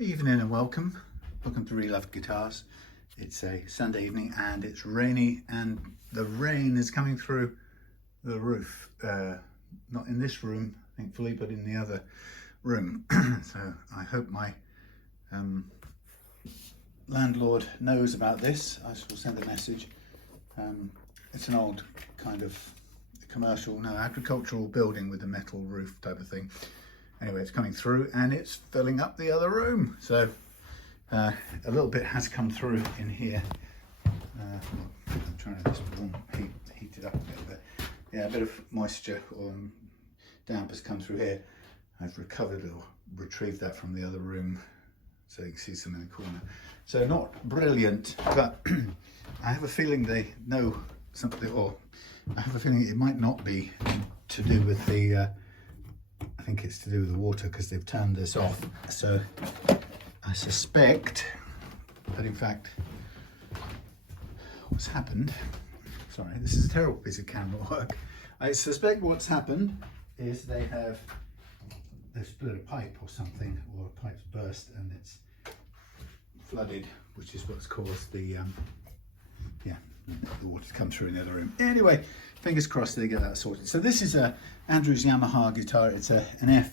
Evening and welcome to Really Love Guitars. It's a Sunday evening and it's rainy and the rain is coming through the roof. Not in this room, thankfully, but in the other room. So I hope my landlord knows about this. I shall send a message. It's an old kind of agricultural building with a metal roof type of thing. Anyway, it's coming through and it's filling up the other room. So a little bit has come through in here. I'm trying to heat it up a little bit. Yeah, a bit of moisture or damp has come through here. I've recovered or retrieved that from the other room, so you can see some in the corner. So not brilliant, but I have a feeling they know something, or I have a feeling it might not be to do with the I think it's to do with the water because they've turned this off. So I suspect that in fact what's happened, sorry, this is a terrible piece of camera work. I suspect what's happened is they've split a pipe or something, or a pipe's burst and it's flooded, which is what's caused the the water to come through in the other room. Anyway, fingers crossed they get that sorted. So this is Andrew's Yamaha guitar. It's an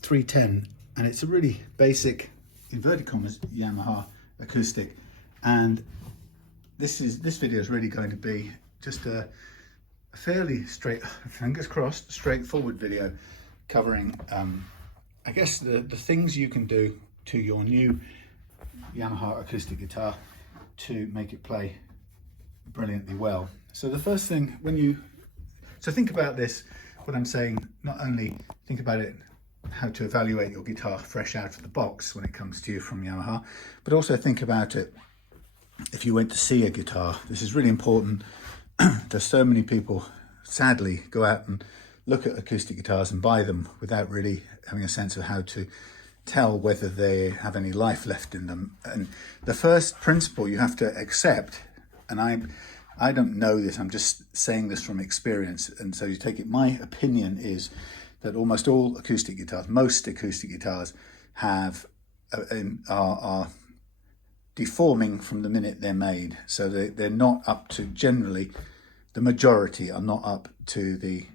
F310 and it's a really basic, inverted commas, Yamaha acoustic. And this video is really going to be just a fairly fingers crossed, straightforward video covering I guess the things you can do to your new Yamaha acoustic guitar to make it play brilliantly well. So the first thing, think about this, what I'm saying, not only think about it, how to evaluate your guitar fresh out of the box when it comes to you from Yamaha, but also think about it if you went to see a guitar. This is really important. There's so many people, sadly, go out and look at acoustic guitars and buy them without really having a sense of how to tell whether they have any life left in them. And the first principle you have to accept, and I don't know this, I'm just saying this from experience, and so you take it, my opinion is that almost all acoustic guitars, most acoustic guitars are deforming from the minute they're made. So they're not up to, generally, the majority are not up to the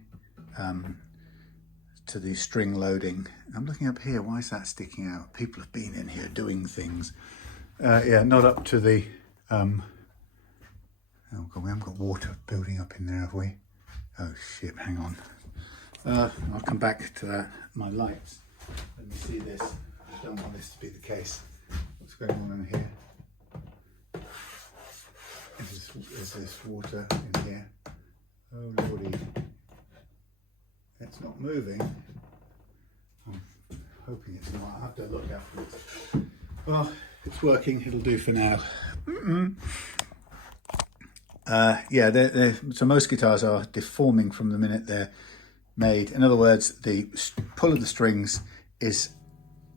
string loading. I'm looking up here, why is that sticking out? People have been in here doing things. Yeah, not up to the, oh God, we haven't got water building up in there, have we? Oh shit, hang on. I'll come back to that. My lights. Let me see this. I don't want this to be the case. What's going on in here? Is this water in here? Oh lordy. It's not moving. I'm hoping it's not. I'll have to look afterwards. Well, it's working. It'll do for now. Yeah, so most guitars are deforming from the minute they're made. In other words, the pull of the strings is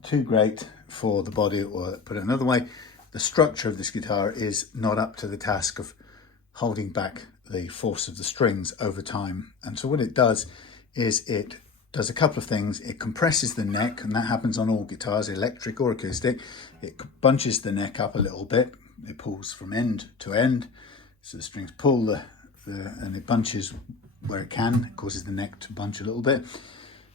too great for the body, or put it another way, the structure of this guitar is not up to the task of holding back the force of the strings over time. And so what it does is it does a couple of things. It compresses the neck, and that happens on all guitars, electric or acoustic. It bunches the neck up a little bit. It pulls from end to end. So the strings pull and it bunches where it can. It causes the neck to bunch a little bit.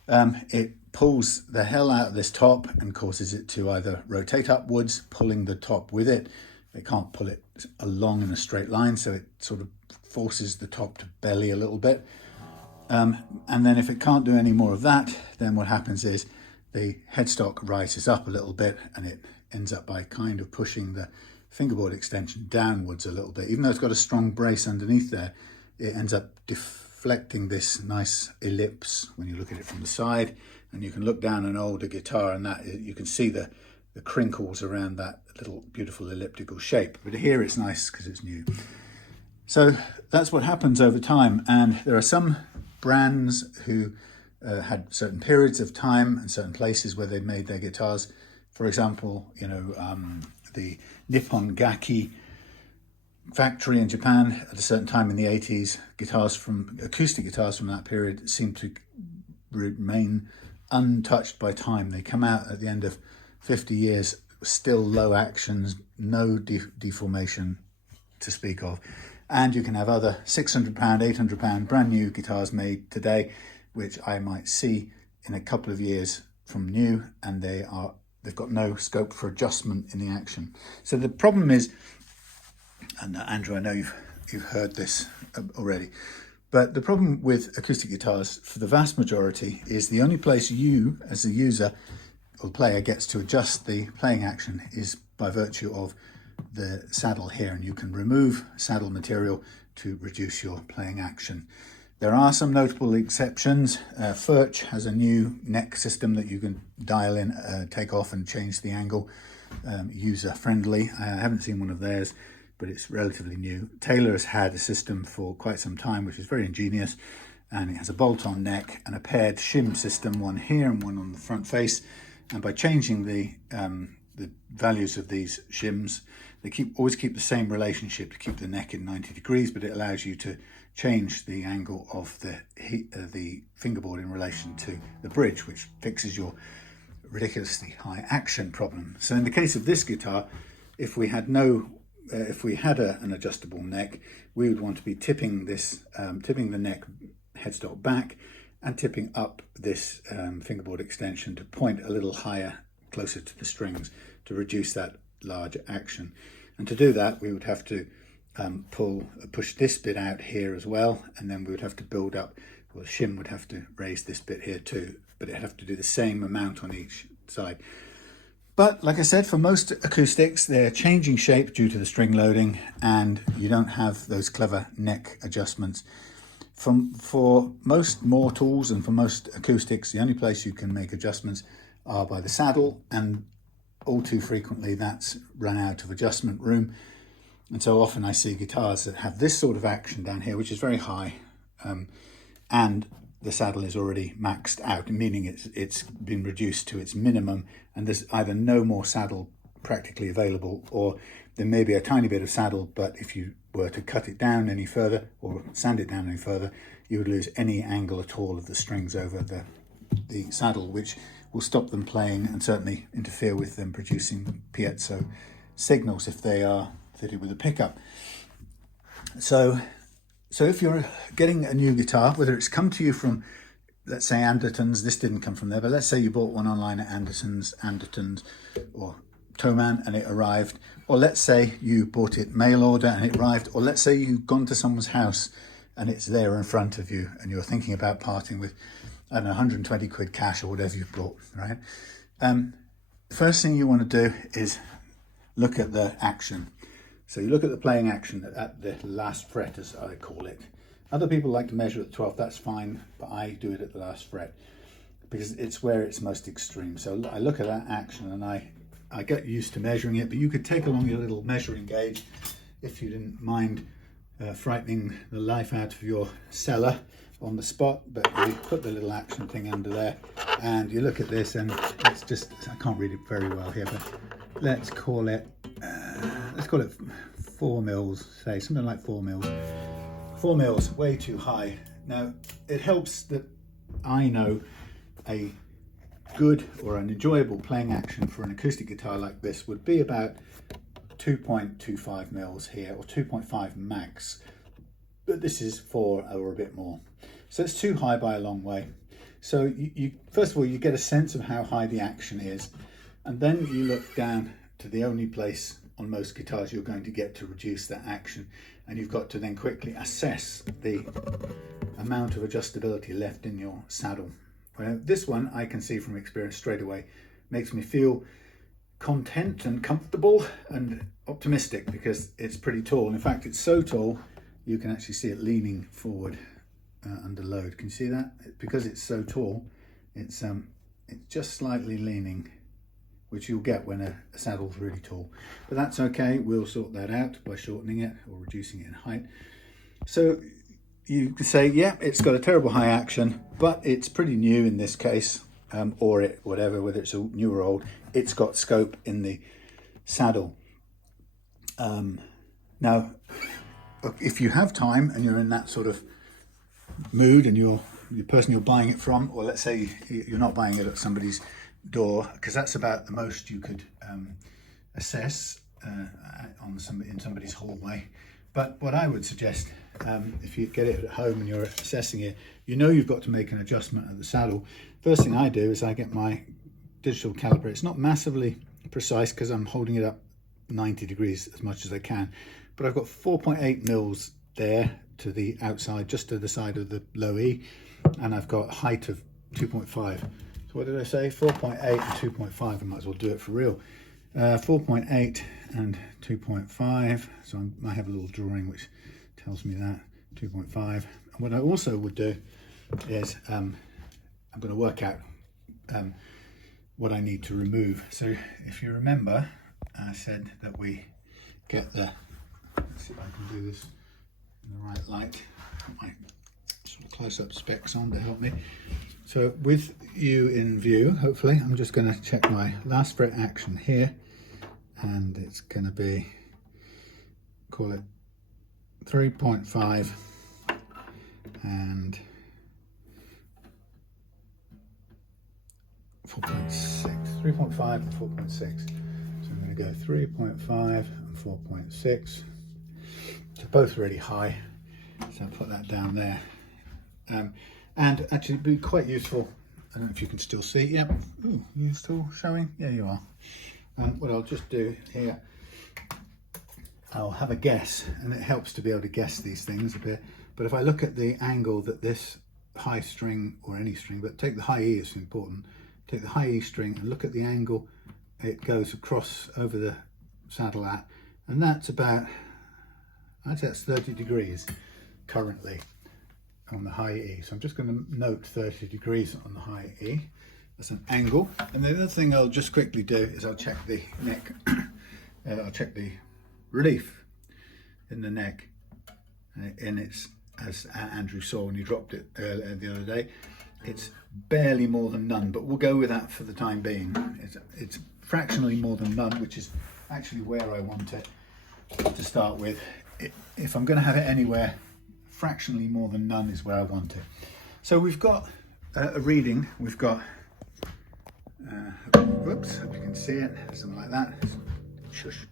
It pulls the hell out of this top and causes it to either rotate upwards, pulling the top with it. It can't pull it along in a straight line, so it sort of forces the top to belly a little bit. And then if it can't do any more of that, then what happens is the headstock rises up a little bit and it ends up by kind of pushing the fingerboard extension downwards a little bit. Even though it's got a strong brace underneath there, it ends up deflecting this nice ellipse when you look at it from the side. And you can look down an older guitar and that you can see the crinkles around that little beautiful elliptical shape. But here it's nice because it's new. So that's what happens over time. And there are some brands who had certain periods of time and certain places where they made their guitars. For example, the Nippon Gaki factory in Japan at a certain time in the 80s, acoustic guitars from that period seem to remain untouched by time. They come out at the end of 50 years, still low actions, no deformation to speak of. And you can have other £600, £800 brand new guitars made today, which I might see in a couple of years from new, and they've got no scope for adjustment in the action. So the problem is, and Andrew, I know you've heard this already, but the problem with acoustic guitars for the vast majority is the only place you as the user or player gets to adjust the playing action is by virtue of the saddle here, and you can remove saddle material to reduce your playing action. There are some notable exceptions. Furch has a new neck system that you can dial in, take off and change the angle, user friendly. I haven't seen one of theirs, but it's relatively new. Taylor has had a system for quite some time, which is very ingenious, and it has a bolt-on neck and a paired shim system, one here and one on the front face. And by changing the values of these shims, they always keep the same relationship to keep the neck in 90 degrees, but it allows you to change the angle of the fingerboard in relation to the bridge, which fixes your ridiculously high action problem. So in the case of this guitar, if we had an adjustable neck, we would want to be tipping the neck headstock back and tipping up this fingerboard extension to point a little higher, closer to the strings, to reduce that large action. And to do that, we would have to push this bit out here as well, and then we would have to build up, well, the shim would have to raise this bit here too, but it'd have to do the same amount on each side. But like I said, for most acoustics, they're changing shape due to the string loading, and you don't have those clever neck adjustments. For most mortals and for most acoustics, the only place you can make adjustments are by the saddle, and all too frequently that's run out of adjustment room. And so often I see guitars that have this sort of action down here, which is very high, and the saddle is already maxed out, meaning it's been reduced to its minimum, and there's either no more saddle practically available, or there may be a tiny bit of saddle, but if you were to cut it down any further or sand it down any further, you would lose any angle at all of the strings over the saddle, which will stop them playing and certainly interfere with them producing piezo signals if they are fitted with a pickup. So if you're getting a new guitar, whether it's come to you from, let's say, Anderton's, this didn't come from there, but let's say you bought one online at Anderton's or Thomann and it arrived, or let's say you bought it mail order and it arrived, or let's say you've gone to someone's house and it's there in front of you and you're thinking about parting with, I don't know, 120 quid cash or whatever you've bought, right? First thing you want to do is look at the action. So you look at the playing action at the last fret, as I call it. Other people like to measure at the 12th, that's fine, but I do it at the last fret because it's where it's most extreme. So I look at that action and I get used to measuring it, but you could take along your little measuring gauge if you didn't mind frightening the life out of your seller on the spot. But we put the little action thing under there and you look at this, and it's just, I can't read it very well here, but let's call it 4 mils, say something like 4 mils. 4 mils, way too high. Now it helps that I know a good or an enjoyable playing action for an acoustic guitar like this would be about 2.25 mils here, or 2.5 max, but this is 4 or a bit more, so it's too high by a long way. So you first of all, you get a sense of how high the action is, and then you look down to the only place on most guitars you're going to get to reduce that action, and you've got to then quickly assess the amount of adjustability left in your saddle. Well, this one I can see from experience straight away makes me feel content and comfortable and optimistic because it's pretty tall. In fact, it's so tall you can actually see it leaning forward under load. Can you see that? Because it's so tall, it's just slightly leaning, which you'll get when a saddle's really tall. But that's okay, we'll sort that out by shortening it or reducing it in height. So you can say, yeah, it's got a terrible high action, but it's pretty new in this case, or whether it's new or old, it's got scope in the saddle. Now, if you have time and you're in that sort of mood and the person you're buying it from, or let's say you're not buying it at somebody's door, because that's about the most you could assess in somebody's hallway. But what I would suggest, if you get it at home and you're assessing it, you know you've got to make an adjustment at the saddle. First thing I do is I get my digital caliper. It's not massively precise because I'm holding it up 90 degrees as much as I can, but I've got 4.8 mils there to the outside, just to the side of the low E, and I've got height of 2.5. So what did I say? 4.8 and 2.5. I might as well do it for real. 4.8 and 2.5. So I have a little drawing which tells me that 2.5. And what I also would do is I'm going to work out what I need to remove. So if you remember, I said that we get the, let's see if I can do this in the right light. Put my sort of close-up specs on to help me. So with you in view, hopefully, I'm just going to check my last fret action here, and it's going to be, call it 3.5 and 4.6, 3.5 and 4.6. So I'm going to go 3.5 and 4.6. They're both really high, so I'll put that down there. And actually it'd be quite useful, I don't know if you can still see, yep, ooh, you still showing? Yeah, you are. What I'll just do here, I'll have a guess, and it helps to be able to guess these things a bit. But if I look at the angle that this high string, or any string, but take the high E, it's important, take the high E string and look at the angle it goes across over the saddle at, and that's about, I'd say that's 30 degrees currently on the high E. So I'm just going to note 30 degrees on the high E. That's an angle. And the other thing I'll just quickly do is I'll check the neck. I'll check the relief in the neck. And it's, as Andrew saw when he dropped it the other day, it's barely more than none, but we'll go with that for the time being. It's fractionally more than none, which is actually where I want it to start with. If I'm going to have it anywhere, fractionally more than none is where I want it. So we've got a reading. We've got, whoops, hope you can see it, something like that. Shush.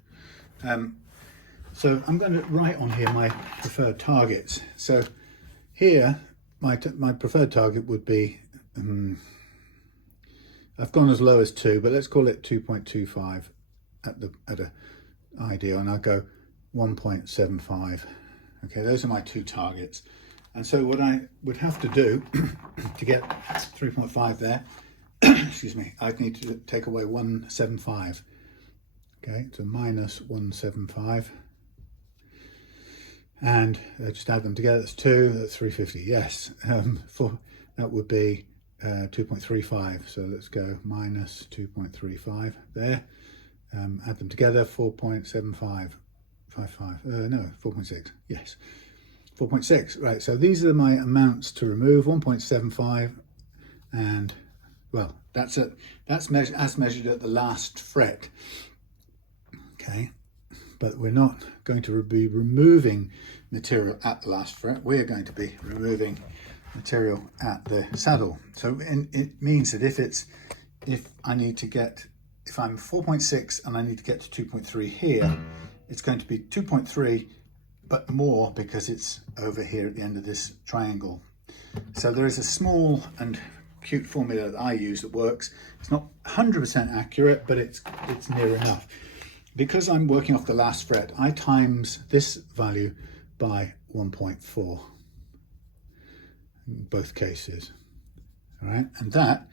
So I'm going to write on here my preferred targets. So here, my preferred target would be, I've gone as low as 2, but let's call it 2.25 at a ideal, and I'll go 1.75. Okay, those are my two targets. And so what I would have to do to get 3.5 there, excuse me, I'd need to take away 175. Okay, so minus 175. And just add them together, that's 2, that's 350, yes. That would be 2.35, so let's go minus 2.35 there. Add them together, 4.75. 4.6, yes, 4.6, right. So these are my amounts to remove, 1.75, and well, that's as measured at the last fret. Okay, but we're not going to be removing material at the last fret. We're going to be removing material at the saddle. So it means that if I'm 4.6 and I need to get to 2.3 here, it's going to be 2.3, but more because it's over here at the end of this triangle. So there is a small and cute formula that I use that works. It's not 100% accurate, but it's near enough. Because I'm working off the last fret, I times this value by 1.4 in both cases. All right, and that,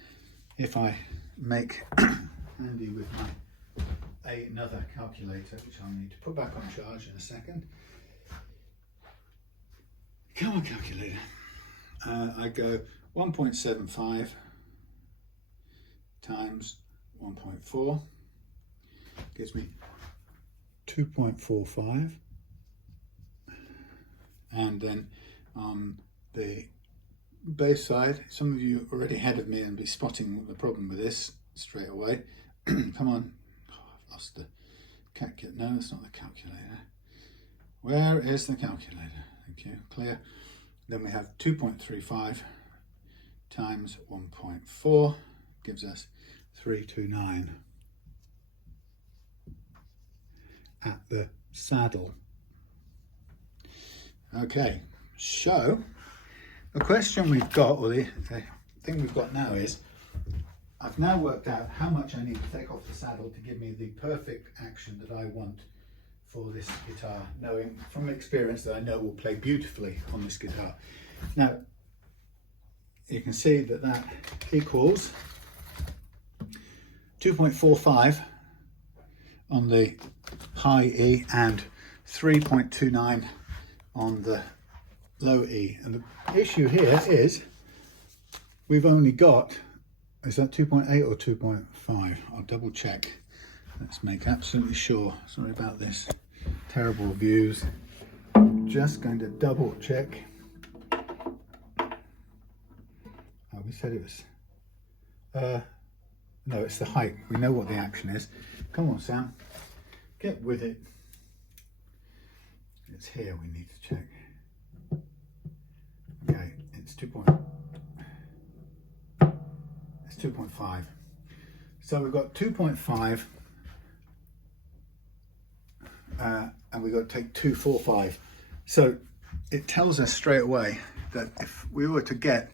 if I make handy with another calculator, which I'll need to put back on charge in a second. Come on, calculator. I go 1.75 times 1.4 gives me 2.45, and then on the base side, some of you are already ahead of me and be spotting the problem with this straight away. Come on. I've lost the calculator. No, it's not the calculator. Where is the calculator? Thank you. Clear. Then we have 2.35 times 1.4 gives us 329 at the saddle. Okay, so the question we've got, or the thing we've got now is, I've now worked out how much I need to take off the saddle to give me the perfect action that I want for this guitar, knowing from experience that I know will play beautifully on this guitar. Now, you can see that that equals 2.45 on the high E and 3.29 on the low E. And the issue here is we've only got, is that 2.8 or 2.5? I'll double check. Let's make absolutely sure. Sorry about this. Terrible views. Just going to double check. Oh, we said it was, no, it's the height. We know what the action is. Come on, Sam, get with it. It's here we need to check. Okay, it's 2.5. So we've got 2.5 and we've got to take 2.45. So it tells us straight away that if we were to get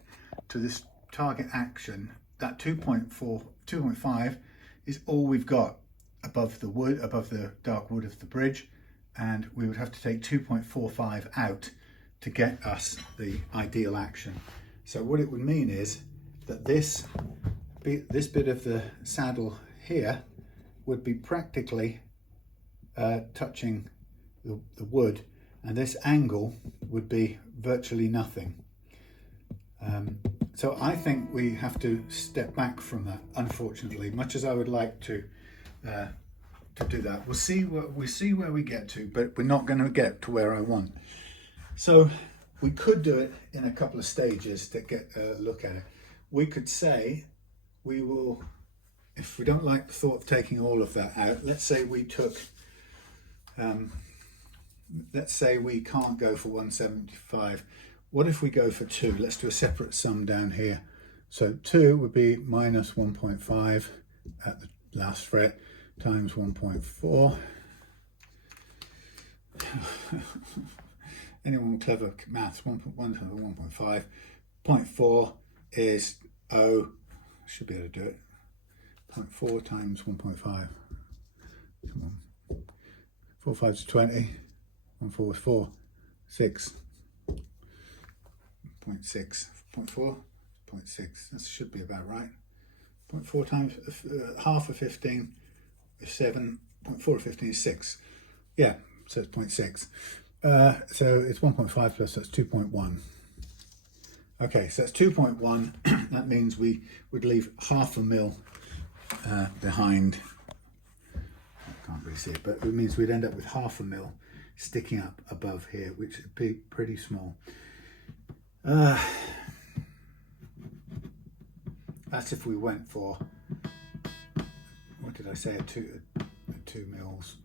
to this target action, that 2.5 is all we've got above the wood, above the dark wood of the bridge, and we would have to take 2.45 out to get us the ideal action. So what it would mean is that this bit of the saddle here would be practically touching the wood, and this angle would be virtually nothing. So I think we have to step back from that, unfortunately, much as I would like to do that. We'll see where we get to, but we're not going to get to where I want. So we could do it in a couple of stages to get a look at it. We could say we will, if we don't like the thought of taking all of that out, let's say we took, let's say we can't go for 175. What if we go for 2? Let's do a separate sum down here. So 2 would be minus 1.5 at the last fret times 1.4. Anyone clever maths, 1.1 times 1.5. 0.4 is should be able to do it. 0.4 times 1.5. Come on. 4 5 is 20. 1 4 is 4. 6. 0.6. 0.4. 0.6. That should be about right. 0.4 times half of 15 is 7. 0.4 of 15 is 6. Yeah, so it's 0.6. So it's 1.5 plus, that's 2.1. Okay, so that's 2.1. That means we would leave half a mil behind. I can't really see it, but it means we'd end up with half a mil sticking up above here, which would be pretty small. That's if we went for, what did I say, a 2 mils.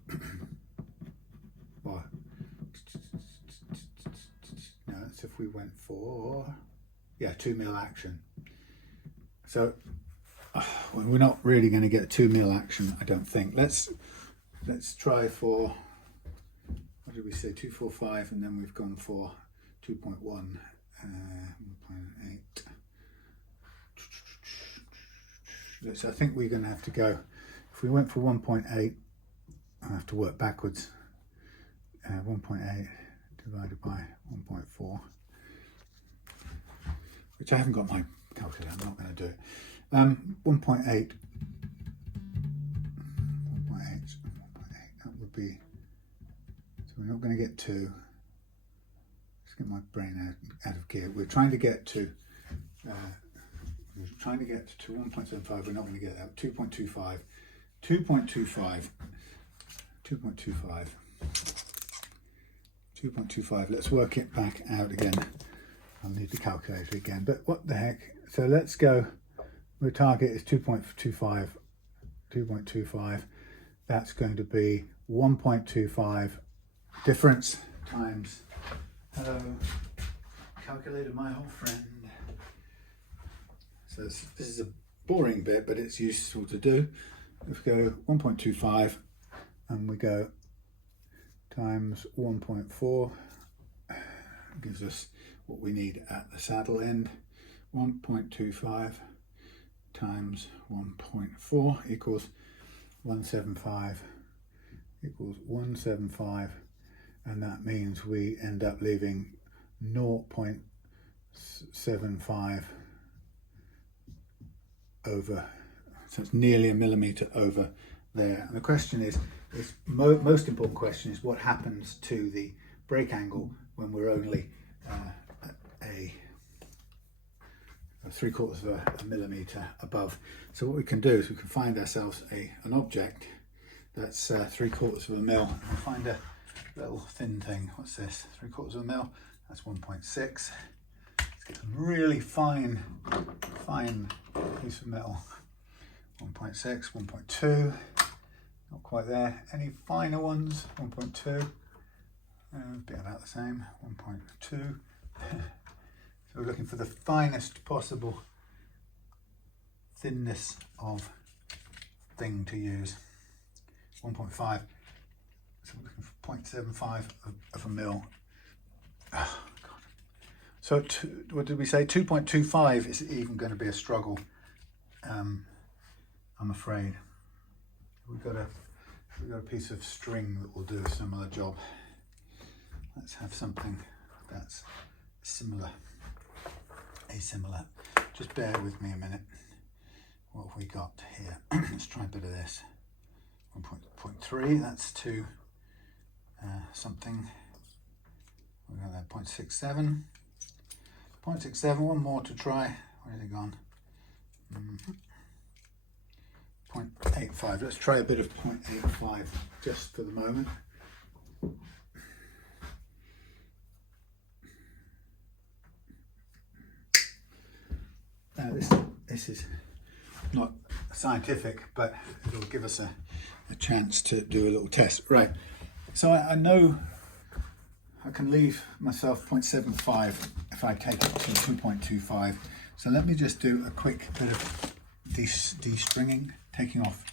Well, no, that's if we went for, yeah, 2 mil action. So we're not really going to get a 2 mil action, I don't think. Let's try for, what did we say, 245, and then we've gone for 2.1, 1.8. So I think we're going to have to go, if we went for 1.8, I have to work backwards. 1.8 divided by 1.4, which I haven't got my calculator, I'm not going to do it. 1.8, that would be, so we're not going to get 2. Let's get my brain out of gear. We're trying to get to 1.75, we're not going to get that. 2.25, 2.25, 2.25. 2.25, let's work it back out again. I'll need the calculator again, but what the heck. So let's go, the target is 2.25, 2.25. That's going to be 1.25 difference times, hello, calculator, my old friend. So this is a boring bit, but it's useful to do. If we go 1.25 and we go times 1.4, gives us what we need at the saddle end. 1.25 times 1.4 equals 175 equals 175, and that means we end up leaving 0.75 over, so it's nearly a millimetre over there. And the question is most important question is what happens to the break angle when we're only a 3/4 of a millimetre above. So what we can do is we can find ourselves an object that's 3/4 of a mil. We'll find a little thin thing. What's this? 3/4 of a mil. That's 1.6. Let's get some really fine piece of metal. 1.6, 1.2. Not quite there. Any finer ones? 1.2. A bit about the same. 1.2. So we're looking for the finest possible thinness of thing to use. 1.5. So we're looking for 0.75 of a mil. Oh, God. So what did we say? 2.25 is even going to be a struggle. I'm afraid. We've got a piece of string that will do a similar job. Let's have something that's similar. Asimilar. Just bear with me a minute. What have we got here? Let's try a bit of this. 1.3, that's to something. We've got that 0.67. 0.67, one more to try. Where's it gone? 0.85. Let's try a bit of 0.85 just for the moment. This is not scientific, but it'll give us a chance to do a little test. Right, so I know I can leave myself 0.75 if I take it to 2.25. So let me just do a quick bit of de-stringing, taking off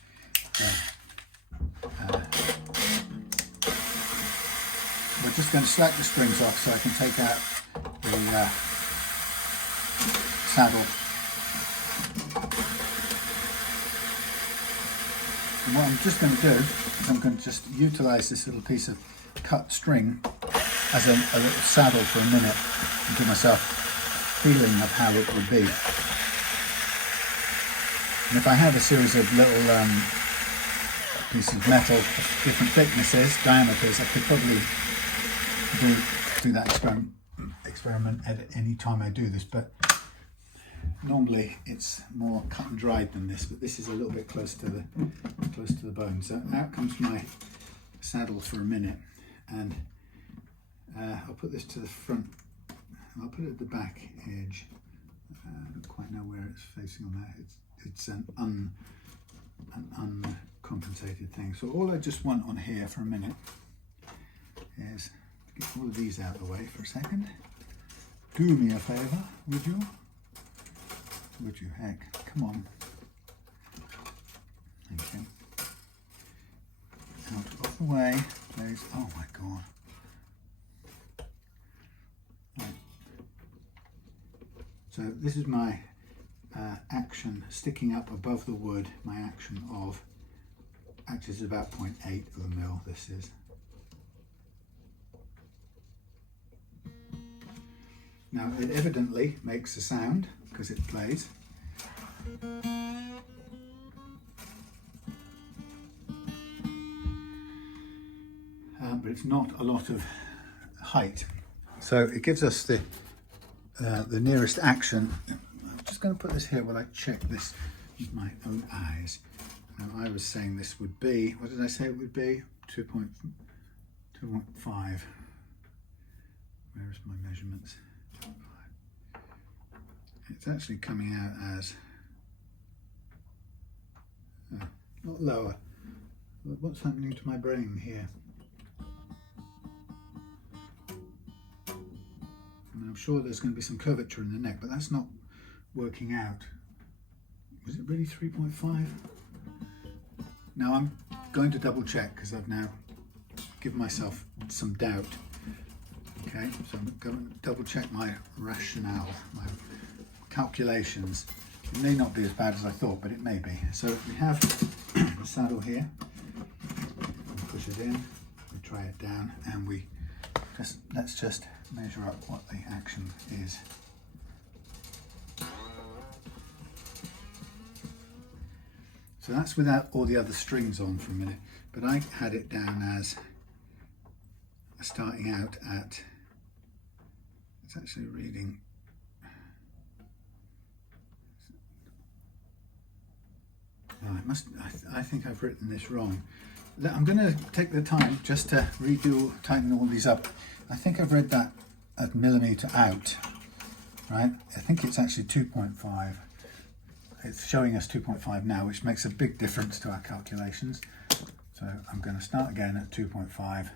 we're just going to slack the strings off so I can take out the saddle. And what I'm just going to do is I'm going to just utilize this little piece of cut string as a little saddle for a minute and give myself a feeling of how it would be. And if I had a series of little pieces of metal of different thicknesses, diameters, I could probably do that experiment at any time I do this, but normally it's more cut and dried than this, but this is a little bit close to the bone. So out comes my saddle for a minute, and I'll put this to the front. I'll put it at the back edge. I don't quite know where it's facing on that. It's an uncompensated thing. So all I just want on here for a minute is get all of these out of the way for a second. Do me a favour, would you? Would you? Heck, come on. Thank you. Out of the way, please. Oh my God. Right. So this is my action sticking up above the wood. My action of, actually is about 0.8 of a mil. This is. Now it evidently makes a sound because it plays. But it's not a lot of height. So it gives us the nearest action. I'm just going to put this here while I check this with my own eyes. Now I was saying this would be, what did I say it would be? 2.5. Where's my measurements? It's actually coming out as a lot lower. What's happening to my brain here? I mean, I'm sure there's going to be some curvature in the neck, but that's not working out is it really 3.5? Now I'm going to double check because I've now given myself some doubt. Okay, so I'm going to double check my rationale, my calculations. It may not be as bad as I thought, but it may be. So we have the saddle here, we push it in, we try it down, and let's just measure up what the action is. So that's without all the other strings on for a minute, but I had it down as starting out at, it's actually reading, oh, I think I've written this wrong. I'm going to take the time just to tighten all these up. I think I've read that at millimetre out, right? I think it's actually 2.5. It's showing us 2.5 now, which makes a big difference to our calculations. So I'm going to start again at 2.5. I'm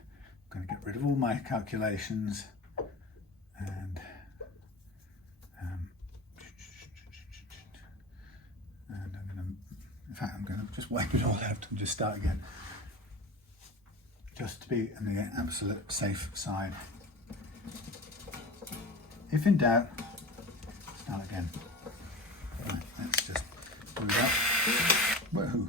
going to get rid of all my calculations and I'm going to just wipe it all out and just start again, just to be on the absolute safe side. If in doubt, start again. Right, let's just do that. Woohoo!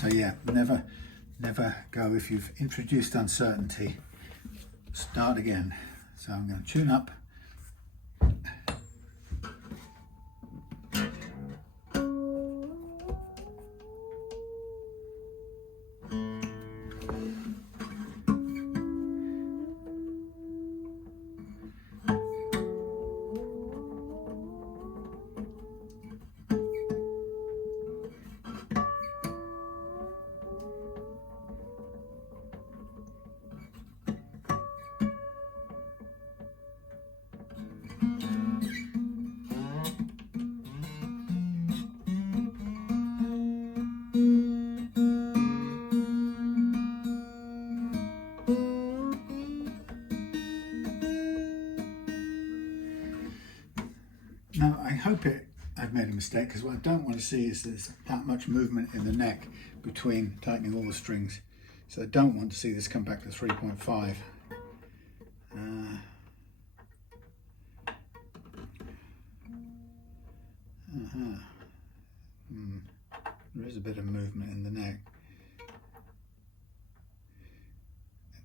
So yeah, never go, if you've introduced uncertainty, start again. So I'm going to tune up. Now I hope I've made a mistake, because what I don't want to see is there's that much movement in the neck between tightening all the strings. So I don't want to see this come back to 3.5. There is a bit of movement in the neck.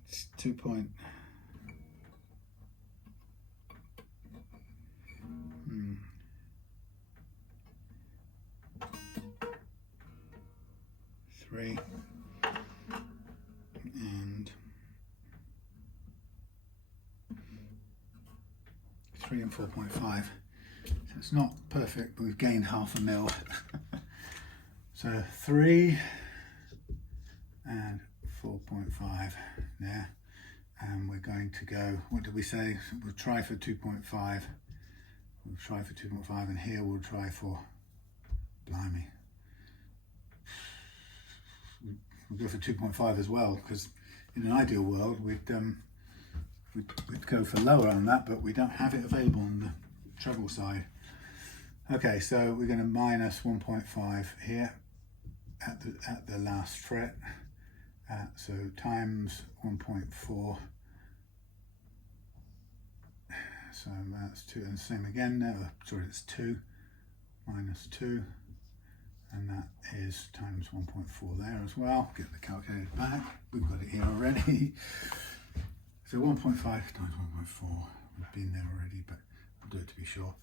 It's 2 point. Three and 3 and 4.5. So it's not perfect, but we've gained half a mil. So 3 and 4.5 there, and we're going to go, what did we say? We'll try for 2.5. We'll try for 2.5, and here we'll try for, blimey, we'll go for 2.5 as well, because in an ideal world we'd go for lower on that, but we don't have it available on the treble side. Okay, so we're going to minus 1.5 here at the last fret, so times 1.4, so that's 2, and the same again. No, sorry, it's 2 minus 2. And that is times 1.4 there as well. Get the calculator back. We've got it here already. So 1.5 times 1.4. We've been there already, but I'll do it to be sure.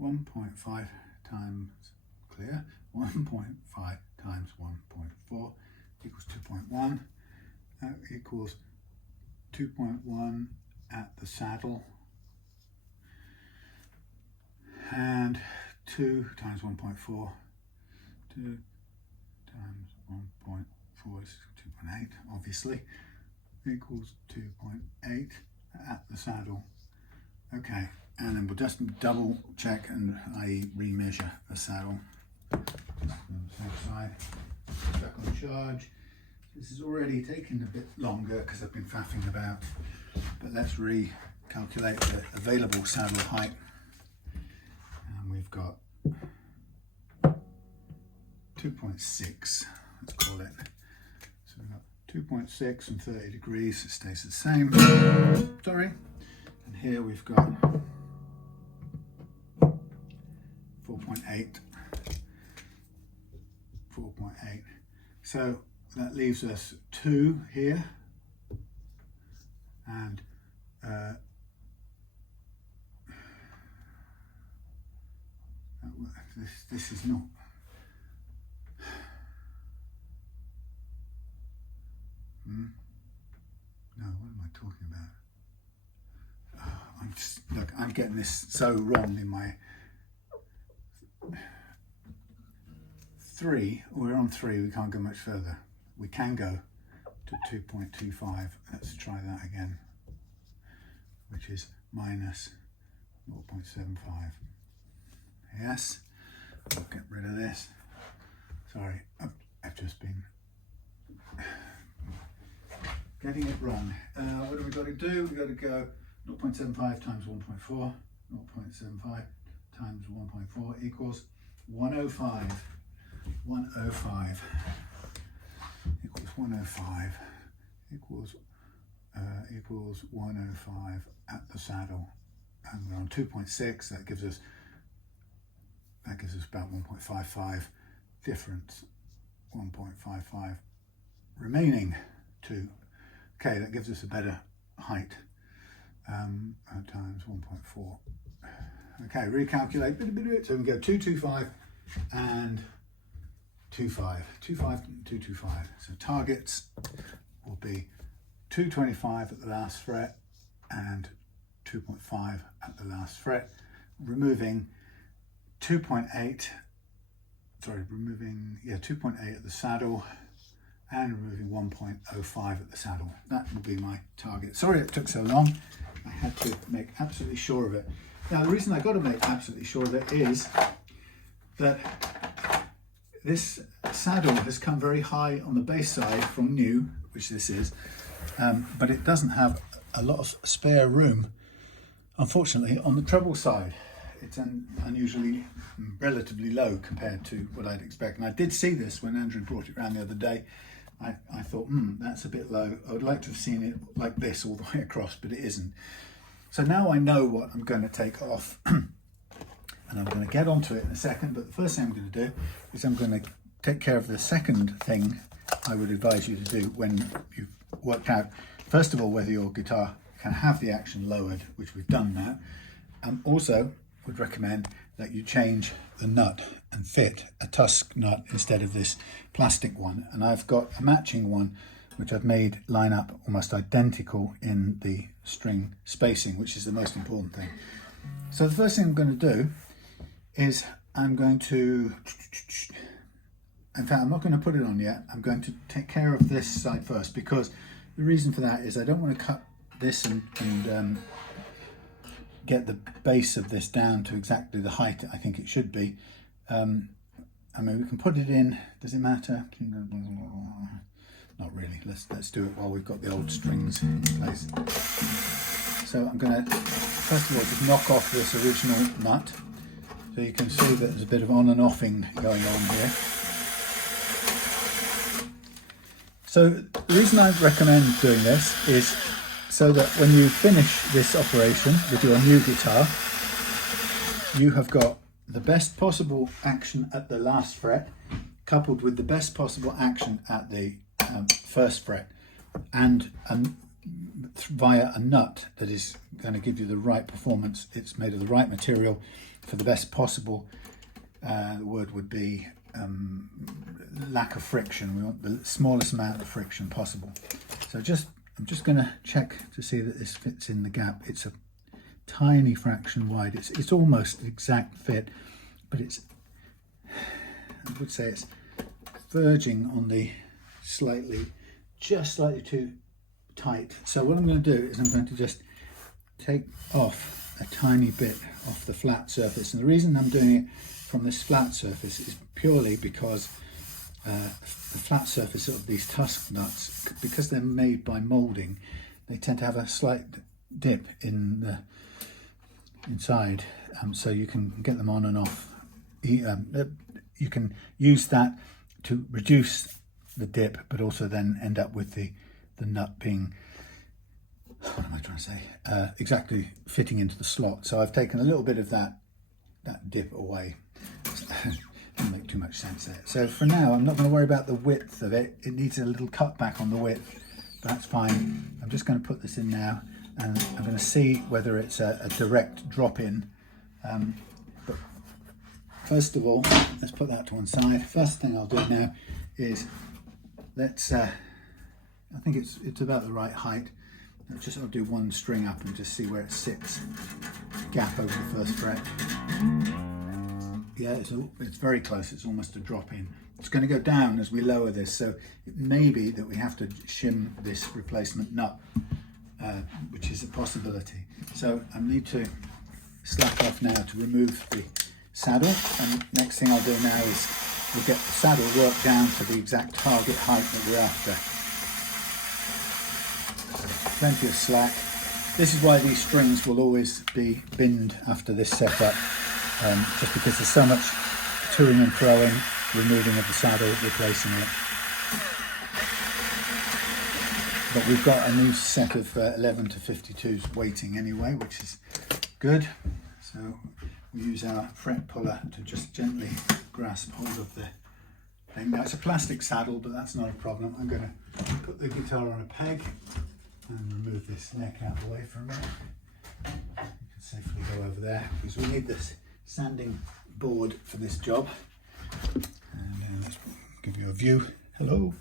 1.5 times, clear, 1.5 times 1.4 equals 2.1. That equals 2.1 at the saddle. And 2 times 1.4. 2 times 1.4 is 2.8, obviously, equals 2.8 at the saddle. Okay, and then we'll just double check and i.e. remeasure the saddle. Just on the safe side, back on charge. This is already taking a bit longer because I've been faffing about, but let's recalculate the available saddle height. And we've got 2.6, let's call it. So we've got 2.6 and 30 degrees, it stays the same. Sorry. And here we've got 4.8. So that leaves us 2 here, and this is not. No, what am I talking about? Look, I'm getting this so wrong in my 3. We're on 3, we can't go much further. We can go to 2.25. Let's try that again, which is minus 0.75. Yes, I'll get rid of this. Sorry, I've just been getting it wrong. What have we got to do? We've got to go 0.75 times 1.4. 0.75 times 1.4 equals 105. 105 equals 105 equals 105 at the saddle, and we're on 2.6. That gives us about 1.55 difference. 1.55 remaining 2. Okay, that gives us a better height. Times 1.4. Okay, recalculate. So we can go 225 and 25, 225. So targets will be 225 at the last fret and 2.5 at the last fret, removing 2.8. Sorry, removing 2.8 at the saddle and removing 1.05 at the saddle. That will be my target. Sorry it took so long. I had to make absolutely sure of it. Now the reason I got to make absolutely sure of it is that this saddle has come very high on the bass side from new, which this is, but it doesn't have a lot of spare room, unfortunately, on the treble side. It's unusually relatively low compared to what I'd expect. And I did see this when Andrew brought it around the other day. I thought, that's a bit low. I would like to have seen it like this all the way across, but it isn't. So now I know what I'm going to take off. And I'm going to get onto it in a second, but the first thing I'm going to do is I'm going to take care of the second thing I would advise you to do when you've worked out, first of all, whether your guitar can have the action lowered, which we've done now. Also would recommend that you change the nut and fit a Tusq nut instead of this plastic one. And I've got a matching one, which I've made line up almost identical in the string spacing, which is the most important thing. So the first thing I'm going to do is I'm going to, in fact, I'm not going to put it on yet. I'm going to take care of this side first, because the reason for that is I don't want to cut this and get the base of this down to exactly the height I think it should be. I mean, we can put it in, does it matter? Not really. Let's do it while we've got the old strings in place. So I'm going to, first of all, just knock off this original nut. So you can see that there's a bit of on and offing going on here. So the reason I recommend doing this is so that when you finish this operation with your new guitar, you have got the best possible action at the last fret, coupled with the best possible action at the first fret, and via a nut that is going to give you the right performance. It's made of the right material for the best possible, the word would be lack of friction. We want the smallest amount of friction possible. So I'm just going to check to see that this fits in the gap. It's a tiny fraction wide. It's almost an exact fit, but I would say it's verging on the just slightly tight. So what I'm going to do is I'm going to just take off a tiny bit off the flat surface, and the reason I'm doing it from this flat surface is purely because the flat surface of these Tusq nuts, because they're made by moulding, they tend to have a slight dip in the inside, so you can get them on and off. You can use that to reduce the dip, but also then end up with the nut being, what am I trying to say, exactly fitting into the slot. So I've taken a little bit of that dip away. Doesn't make too much sense there. So for now, I'm not going to worry about the width of it. It needs a little cut back on the width, but that's fine. I'm just going to put this in now, and I'm going to see whether it's a direct drop in. But first of all, let's put that to one side. First thing I'll do now is let's, I think it's about the right height. I'll do one string up and just see where it sits. Gap over the first fret. Yeah, it's very close. It's almost a drop in. It's going to go down as we lower this, so it may be that we have to shim this replacement nut, which is a possibility. So I need to slack off now to remove the saddle, and next thing I'll do now is we'll get the saddle worked down to the exact target height that we're after. Plenty of slack. This is why these strings will always be binned after this setup, just because there's so much toing and throwing, removing of the saddle, replacing it. But we've got a new set of 11 to 52s waiting anyway, which is good. So we use our fret puller to just gently grasp hold of the thing. Now it's a plastic saddle, but that's not a problem. I'm going to put the guitar on a peg and remove this neck out of the way for a minute. You can safely go over there, because we need this sanding board for this job. And let's give you a view. Hello.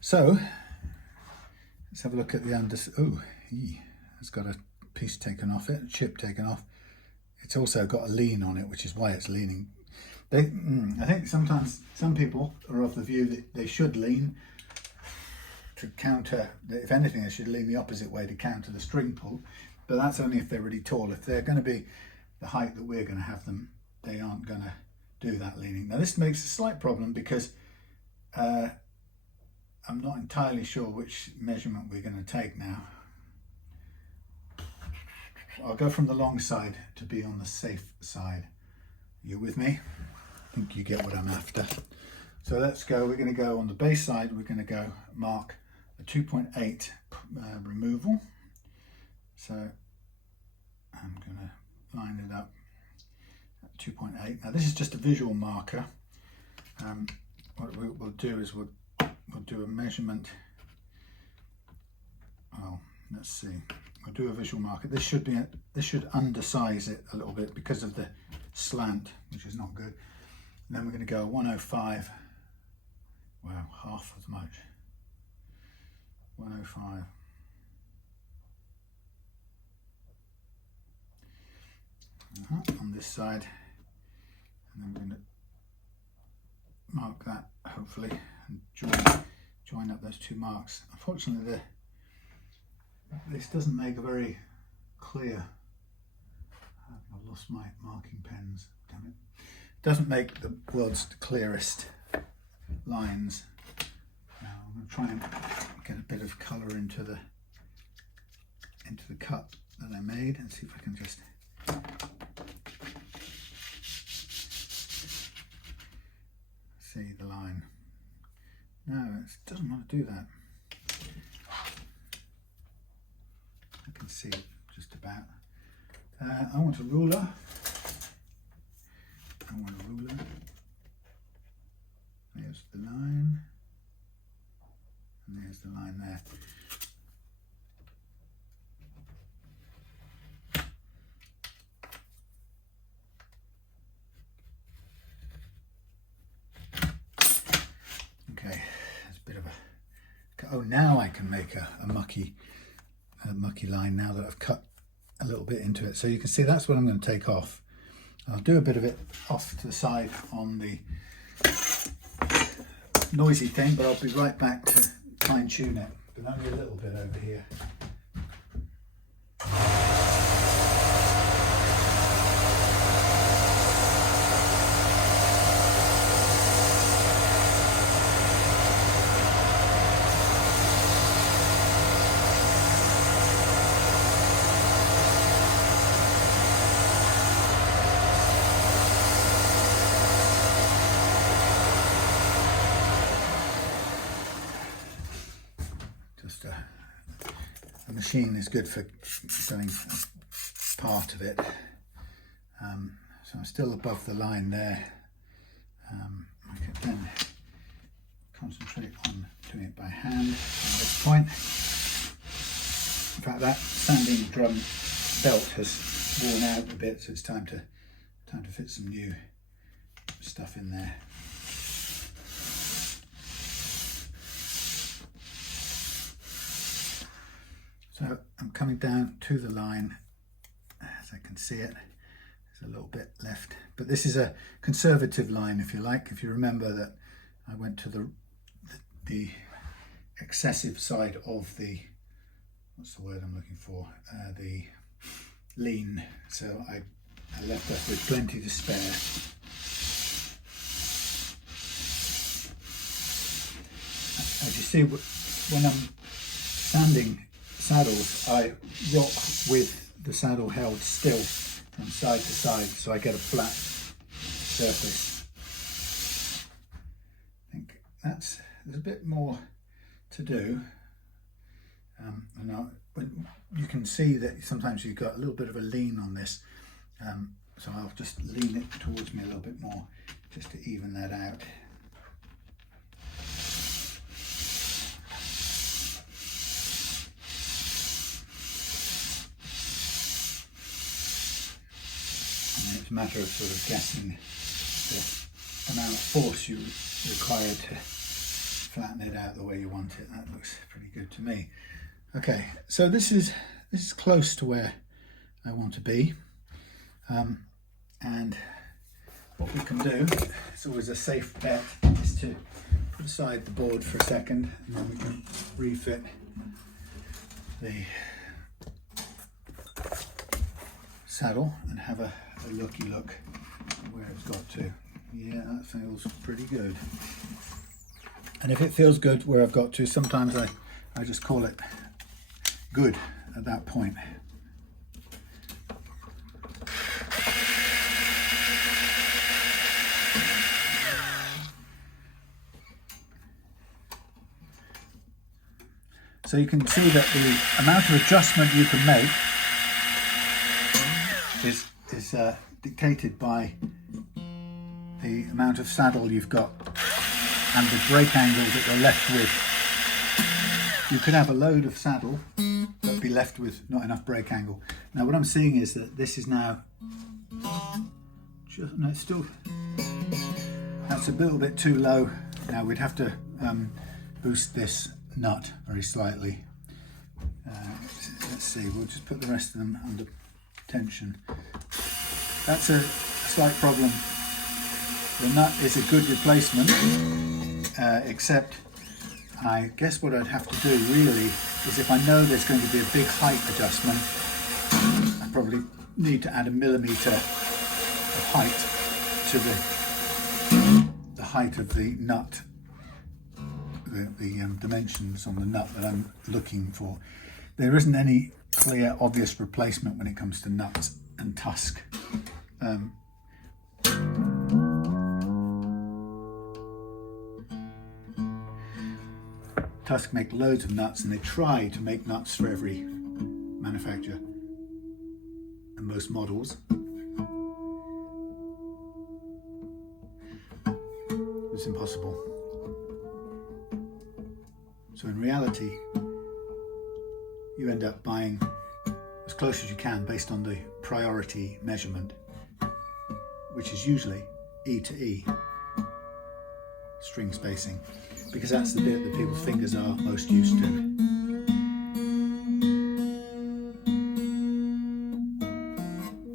So let's have a look at the under. Oh, it's got a piece taken off it, a chip taken off. It's also got a lean on it, which is why it's leaning. I think sometimes some people are of the view that they should lean to counter, if anything, they should lean the opposite way to counter the string pull, but that's only if they're really tall. If they're going to be the height that we're going to have them, they aren't going to do that leaning. Now this makes a slight problem because I'm not entirely sure which measurement we're going to take now. I'll go from the long side to be on the safe side. You with me? I think you get what I'm after. So let's go, we're going to go on the bass side, we're going to go mark a 2.8 removal. So I'm going to line it up at 2.8. Now this is just a visual marker. What we'll do is we'll do a measurement. Well, let's see. We'll do a visual marker. This should undersize it a little bit because of the slant, which is not good. And then we're going to go 105. Wow, half as much. 105. On this side, and then we're going to mark that hopefully and join up those two marks. Unfortunately, this doesn't make a very clear. I've lost my marking pens. Damn it! Doesn't make the world's clearest lines. Now I'm going to try and get a bit of colour into the cut that I made, and see if I can just see the line. No, it doesn't want to do that. I can see it just about. I want a ruler. There's the line, and there's the line there. Okay, that's a bit of a. Oh, now I can make a mucky line now that I've cut a little bit into it. So you can see that's what I'm going to take off. I'll do a bit of it off to the side on the noisy thing, but I'll be right back to fine tune it. but only a little bit over here. The machine is good for doing part of it, so I'm still above the line there. I can then concentrate on doing it by hand at this point. In fact, that sanding drum belt has worn out a bit, so it's time to fit some new stuff in there. So I'm coming down to the line, as I can see it. There's a little bit left, but this is a conservative line, if you like. If you remember that I went to the excessive side of the, what's the word I'm looking for? The lean. So I left us with plenty to spare. As you see, when I'm sanding saddles, I rock with the saddle held still from side to side, so I get a flat surface. I think there's a bit more to do. And you can see that sometimes you've got a little bit of a lean on this, so I'll just lean it towards me a little bit more just to even that out. It's a matter of sort of guessing the amount of force you require to flatten it out the way you want it. That looks pretty good to me. Okay, so this is close to where I want to be, and what we can do, it's always a safe bet, is to put aside the board for a second, and then we can refit the saddle and have a looky look at where it's got to. Yeah, that feels pretty good. And if it feels good where I've got to, sometimes I just call it good at that point. So you can see that the amount of adjustment you can make is dictated by the amount of saddle you've got and the brake angle that you're left with. You could have a load of saddle but be left with not enough brake angle. Now what I'm seeing is that this is now it's still, that's a little bit too low. Now we'd have to boost this nut very slightly. Let's see, we'll just put the rest of them under tension. That's a slight problem. The nut is a good replacement, except I guess what I'd have to do really is, if I know there's going to be a big height adjustment, I probably need to add a millimetre of height to the height of the nut, the dimensions on the nut that I'm looking for. There isn't any clear, obvious replacement when it comes to nuts and Tusq. Tusq make loads of nuts, and they try to make nuts for every manufacturer and most models. It's impossible. So in reality, you end up buying as close as you can based on the priority measurement, which is usually E to E string spacing, because that's the bit that people's fingers are most used to.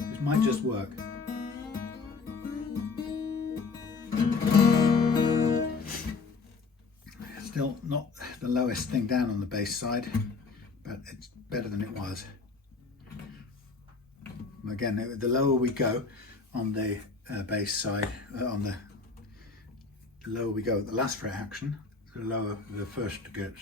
This might just work. Still not the lowest thing down on the bass side, but it's better than it was. Again, the lower we go on the bass side, the lower we go at the last fret action, the lower the first gets.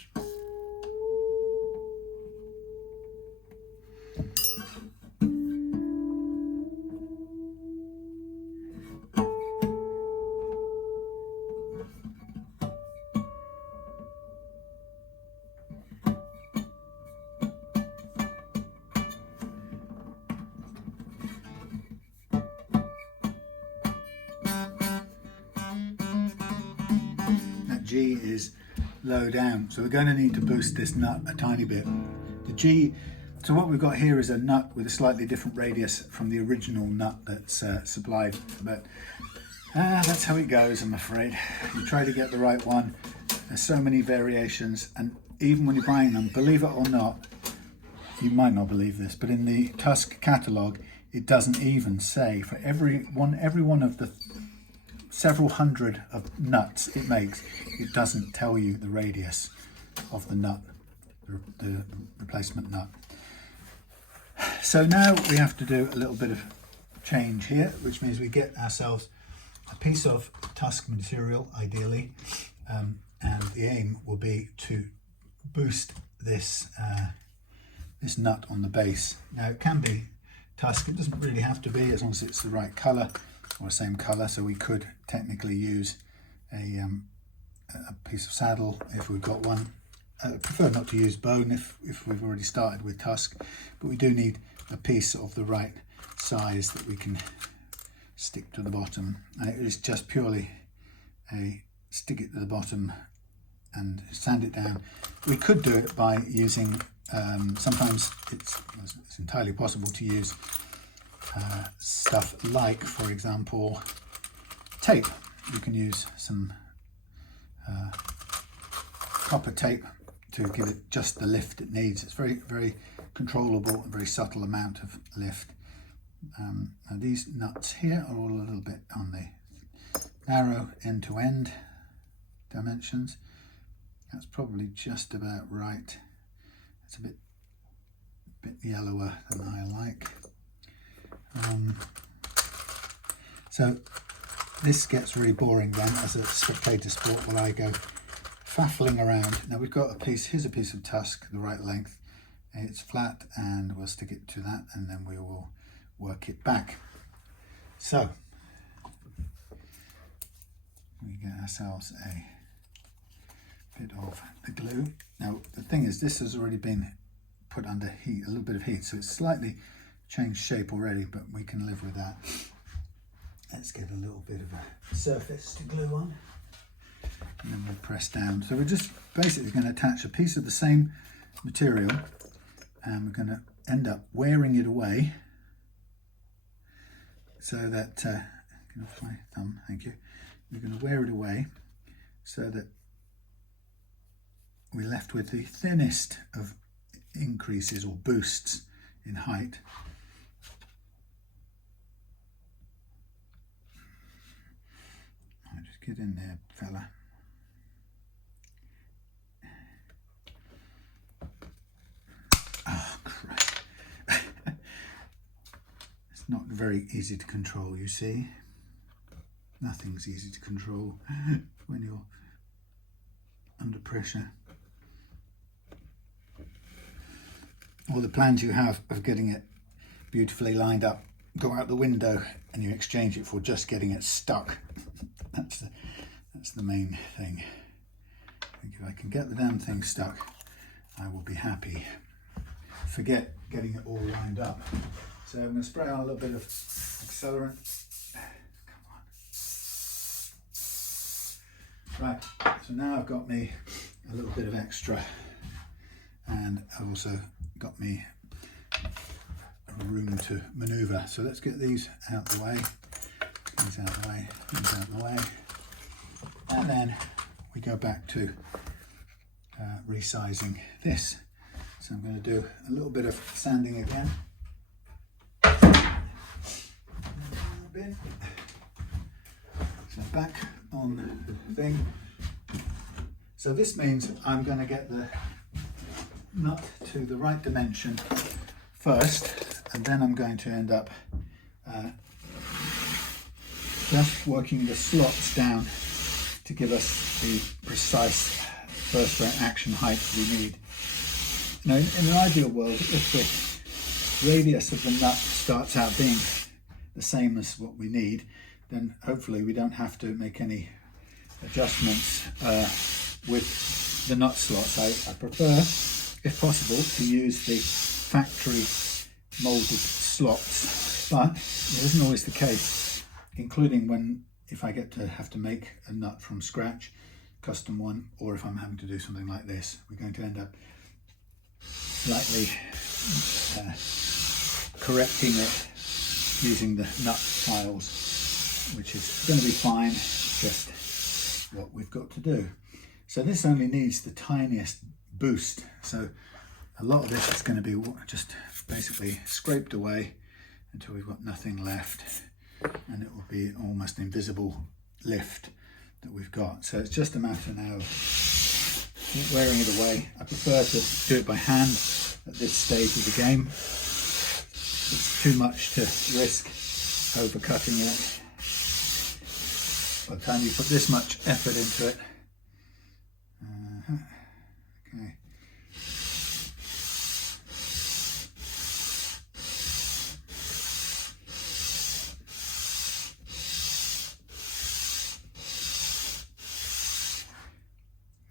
G is low down, so we're going to need to boost this nut a tiny bit. The G, so what we've got here is a nut with a slightly different radius from the original nut that's supplied, but that's how it goes, I'm afraid. You try to get the right one. There's so many variations, and even when you're buying them, believe it or not, you might not believe this, but in the Tusq catalogue, it doesn't even say for every one of the several hundred of nuts it makes, it doesn't tell you the radius of the nut, the replacement nut. So now we have to do a little bit of change here, which means we get ourselves a piece of Tusq material, ideally, and the aim will be to boost this this nut on the bass. Now it can be Tusq, it doesn't really have to be, as long as it's the right colour or the same colour. So we could technically use a piece of saddle if we've got one. I prefer not to use bone if we've already started with Tusq, but we do need a piece of the right size that we can stick to the bottom. And it is just purely a stick it to the bottom and sand it down. We could do it by using, sometimes it's entirely possible to use stuff like, for example, tape. You can use some copper tape to give it just the lift it needs. It's very, very controllable, a very subtle amount of lift. Now these nuts here are all a little bit on the narrow end-to-end dimensions. That's probably just about right. It's a bit yellower than I like. So this gets really boring then as a spectator sport while I go faffling around. Now we've got a piece, here's a piece of Tusq, the right length. It's flat, and we'll stick it to that, and then we will work it back. So we get ourselves a bit of the glue. Now the thing is, this has already been put under heat, a little bit of heat, so it's slightly changed shape already, but we can live with that. Let's get a little bit of a surface to glue on, and then we'll press down. So we're just basically going to attach a piece of the same material, and we're going to end up wearing it away so that, get off my thumb, thank you. We're going to wear it away so that we're left with the thinnest of increases or boosts in height. I'll just get in there, fella. Oh, crap. It's not very easy to control, you see. Nothing's easy to control when you're under pressure. All the plans you have of getting it beautifully lined up go out the window, and you exchange it for just getting it stuck. That's the main thing. I think if I can get the damn thing stuck, I will be happy. Forget getting it all lined up. So I'm going to spray on a little bit of accelerant. Come on. Right, so now I've got me a little bit of extra, and I've also got me a room to maneuver. So let's get these out the way, these out the way, these out the way, and then we go back to resizing this. So I'm going to do a little bit of sanding again. So back on the thing. So this means I'm going to get the nut to the right dimension first, and then I'm going to end up just working the slots down to give us the precise first action height we need. Now, in an ideal world, if the radius of the nut starts out being the same as what we need, then hopefully we don't have to make any adjustments with the nut slots. I prefer, if possible, to use the factory molded slots, but it isn't always the case, including if I get to have to make a nut from scratch, custom one, or if I'm having to do something like this. We're going to end up slightly correcting it using the nut files, which is going to be fine, just what we've got to do. So this only needs the tiniest boost, so a lot of this is going to be just basically scraped away until we've got nothing left, and it will be almost invisible lift that we've got. So it's just a matter now of wearing it away. I prefer to do it by hand at this stage of the game. It's too much to risk overcutting it. By the time you put this much effort into it. Okay.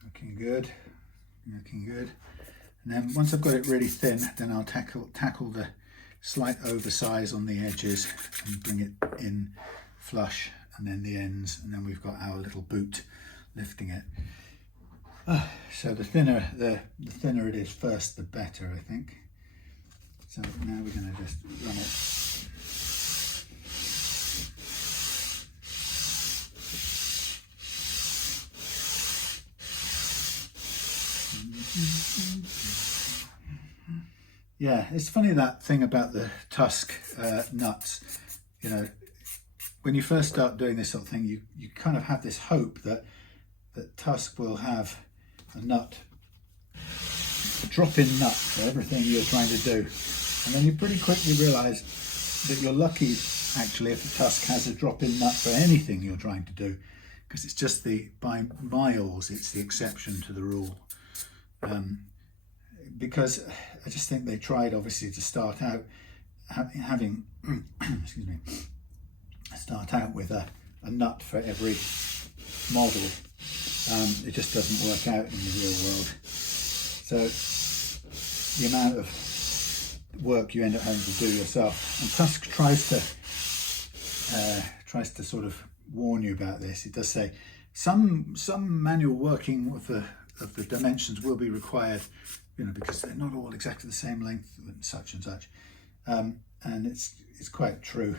Looking good, looking good. And then once I've got it really thin, then I'll tackle the slight oversize on the edges and bring it in flush, and then the ends, and then we've got our little boot lifting it. So the thinner it is first, the better, I think. So now we're going to just run it. Yeah, it's funny, that thing about the Tusq nuts. You know, when you first start doing this sort of thing, you kind of have this hope that Tusq will have a drop-in nut for everything you're trying to do, and then you pretty quickly realise that you're lucky actually if the Tusq has a drop-in nut for anything you're trying to do, because it's just by miles it's the exception to the rule. Because I just think they tried obviously to start out having excuse me, start out with a nut for every model. It just doesn't work out in the real world. So the amount of work you end up having to do yourself, and Tusq tries to sort of warn you about this. It does say some manual working of the dimensions will be required, you know, because they're not all exactly the same length and such, and it's quite true.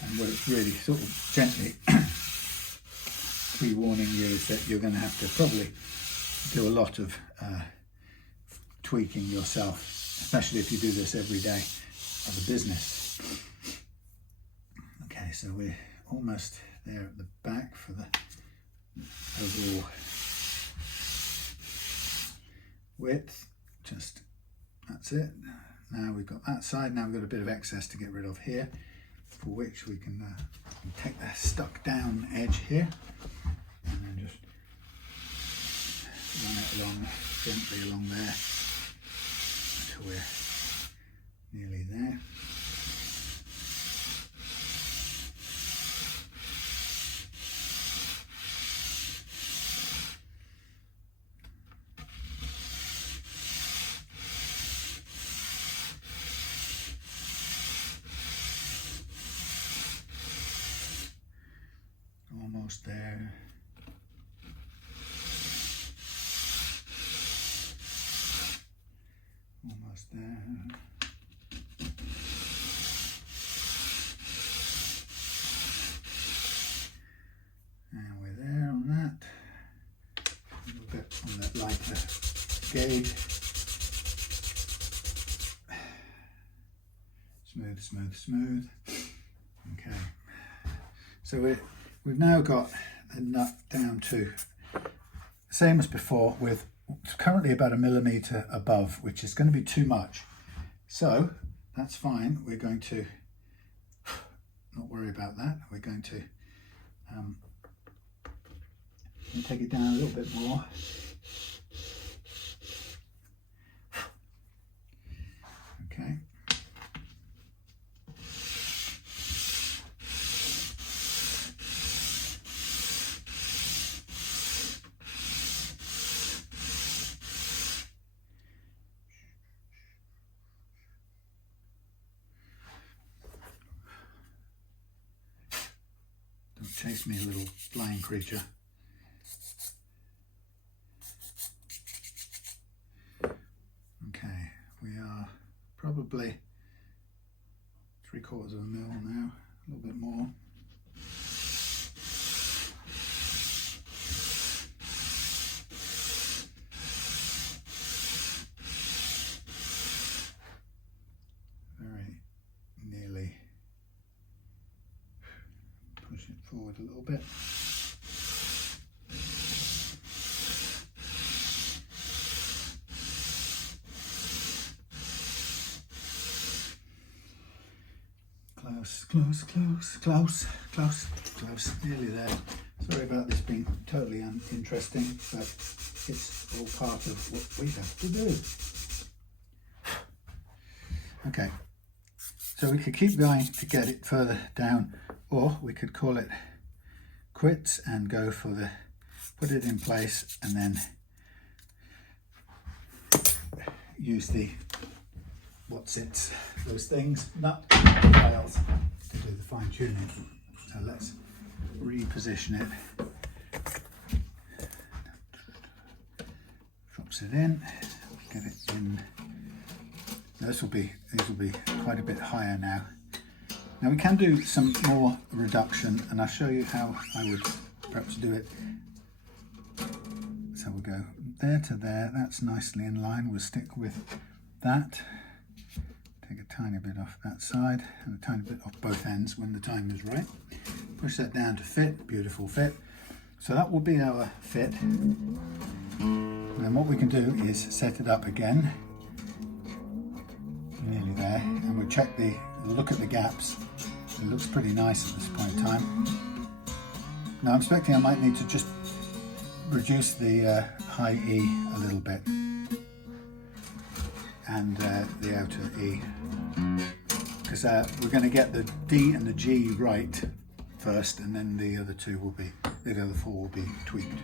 And what it's really sort of gently pre-warning you is that you're going to have to probably do a lot of tweaking yourself, especially if you do this every day as a business. Okay, so we're almost there at the back for the overall width. Just, that's it. Now we've got that side. Now we've got a bit of excess to get rid of here, for which we can take the stuck down edge here and then just run it along gently along there until we're nearly there. Almost there. Almost there. And we're there on that. A little bit on that lighter gauge. Smooth, smooth, smooth. Okay. So we've now got the nut down to same as before, with currently about 1 millimeter above, which is going to be too much. So that's fine. We're going to not worry about that. We're going to take it down a little bit more. Okay. Don't chase me, little flying creature. Okay, we are probably 3/4 of a mil now, a little bit more. Very nearly. Push it forward a little bit. Close, nearly there. Sorry about this being totally uninteresting, but it's all part of what we have to do. Okay, so we could keep going to get it further down, or we could call it quits and go for the, put it in place and then use the those things, nut files, to do the fine tuning. So let's reposition it. Drops it in, get it in. These will be quite a bit higher now. Now we can do some more reduction, and I'll show you how I would perhaps do it. So we'll go there to there, that's nicely in line. We'll stick with that. Take a tiny bit off that side and a tiny bit off both ends when the time is right. Push that down to fit, beautiful fit. So that will be our fit. And then what we can do is set it up again. Nearly there, and we'll check look at the gaps. It looks pretty nice at this point in time. Now I'm expecting I might need to just reduce the high E a little bit, and the outer E, because we're going to get the D and the G right first, and then the other four will be tweaked.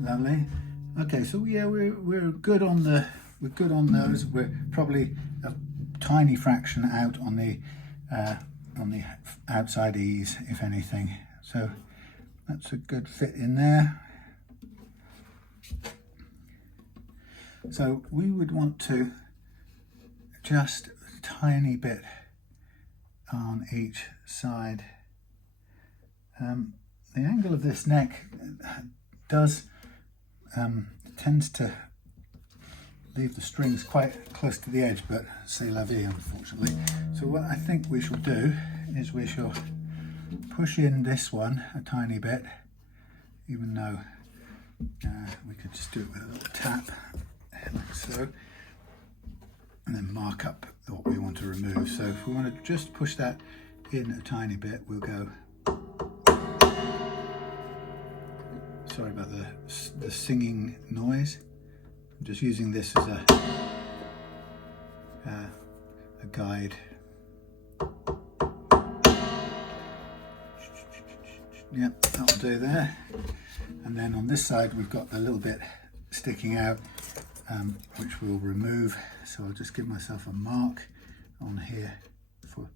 Lovely. Okay, so yeah, we're good on those. We're probably a tiny fraction out on the outside E's, if anything. So that's a good fit in there. So we would want to just a tiny bit on each side. The angle of this neck tends to leave the strings quite close to the edge, but c'est la vie, unfortunately. So what I think we shall do is we shall push in this one a tiny bit, even though we could just do it with a little tap, like so, and then mark up what we want to remove. So if we want to just push that in a tiny bit, we'll go. Sorry about the singing noise. I'm just using this as a guide. Yep, that'll do there. And then on this side we've got the little bit sticking out. which we'll remove. So I'll just give myself a mark on here for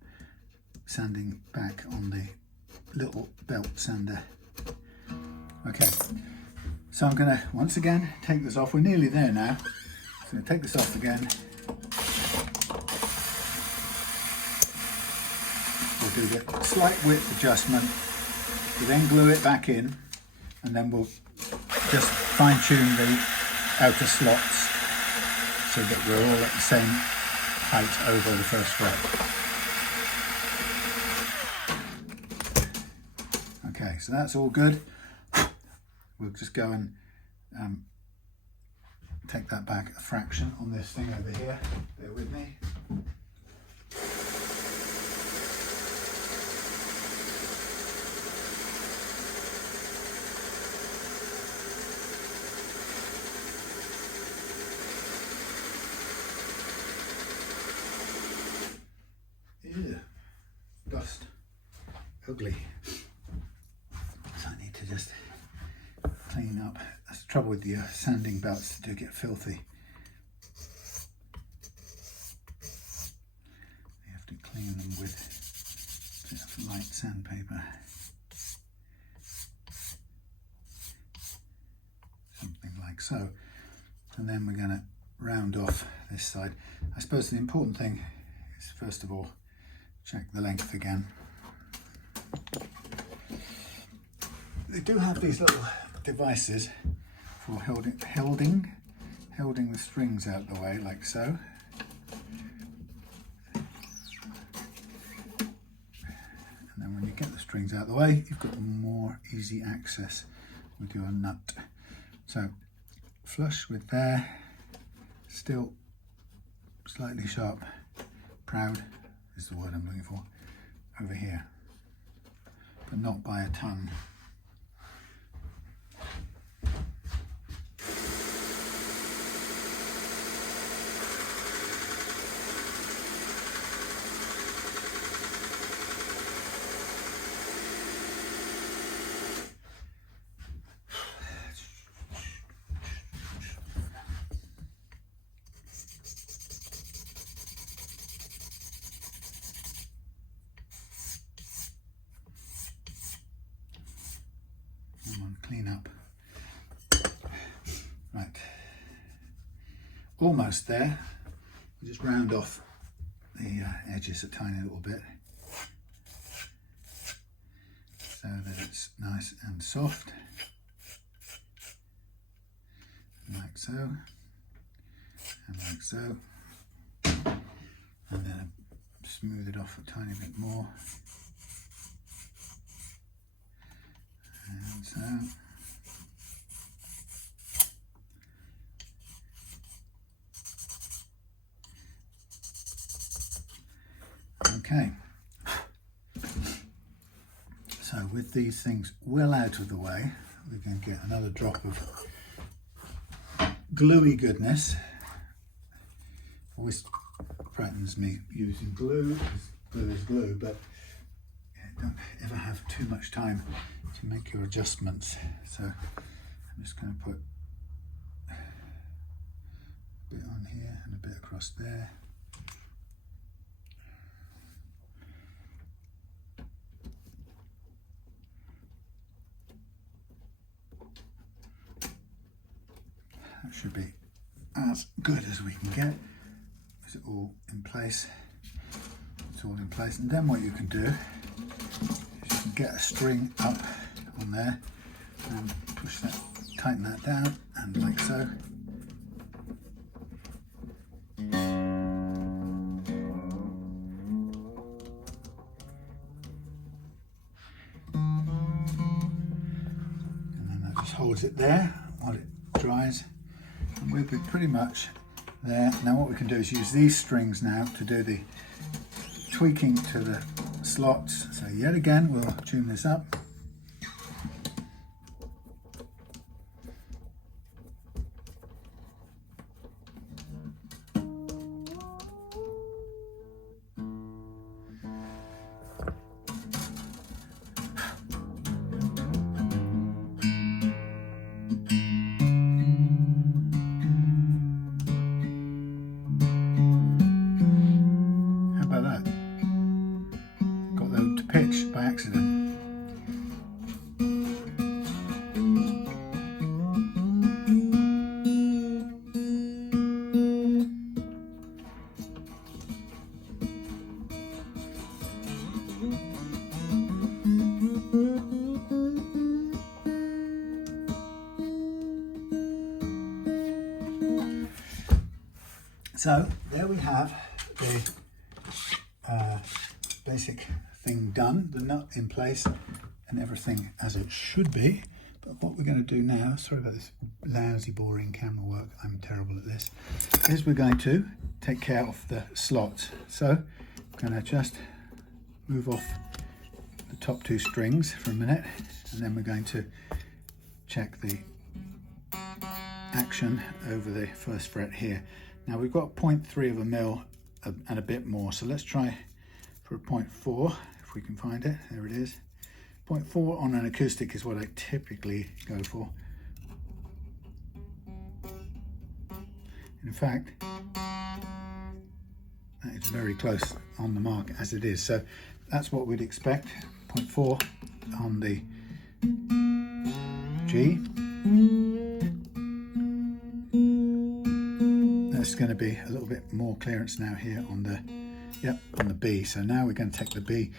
sanding back on the little belt sander. Okay, so I'm going to once again take this off. We're nearly there now. So I'm going to take this off again. We'll do the slight width adjustment. We then glue it back in, and then we'll just fine tune the outer slots so that we're all at the same height over the first strap. Okay, so that's all good. We'll just go and take that back a fraction on this thing over here. Bear with me. Dust. Ugly. So I need to just clean up. That's the trouble with your sanding belts, they do get filthy. You have to clean them with a bit of light sandpaper. Something like so. And then we're going to round off this side. I suppose the important thing is, first of all, check the length again. They do have these little devices for holding the strings out the way, like so. And then when you get the strings out the way, you've got more easy access with your nut. So flush with there, still slightly sharp, proud is the word I'm looking for, over here, but not by a ton. Clean up. Right, almost there. We'll just round off the edges a tiny little bit so that it's nice and soft, like so, and like so, and then smooth it off a tiny bit more. And so. Okay. So with these things well out of the way, we can get another drop of gluey goodness. Always frightens me using glue. Glue is glue, but don't ever have too much time to make your adjustments. So I'm just going to put a bit on here and a bit across there. That should be as good as we can get. Is it all in place? It's all in place. And then what you can do is you can get a string up on there and push that, tighten that down, and like so. And then that just holds it there while it dries. And we'll be pretty much there. Now what we can do is use these strings now to do the tweaking to the slots. So yet again, we'll tune this up. So there we have the basic thing done, the nut in place and everything as it should be. But what we're going to do now, sorry about this lousy boring camera work, I'm terrible at this, is we're going to take care of the slots. So I'm going to just move off the top two strings for a minute, and then we're going to check the action over the first fret here. Now we've got 0.3 of a mil and a bit more, so let's try for a 0.4 if we can find it. There it is. 0.4 on an acoustic is what I typically go for. In fact, that is very close on the mark as it is, so that's what we'd expect. 0.4 on the G. There's going to be a little bit more clearance now here on the on the B. So now we're going to take the B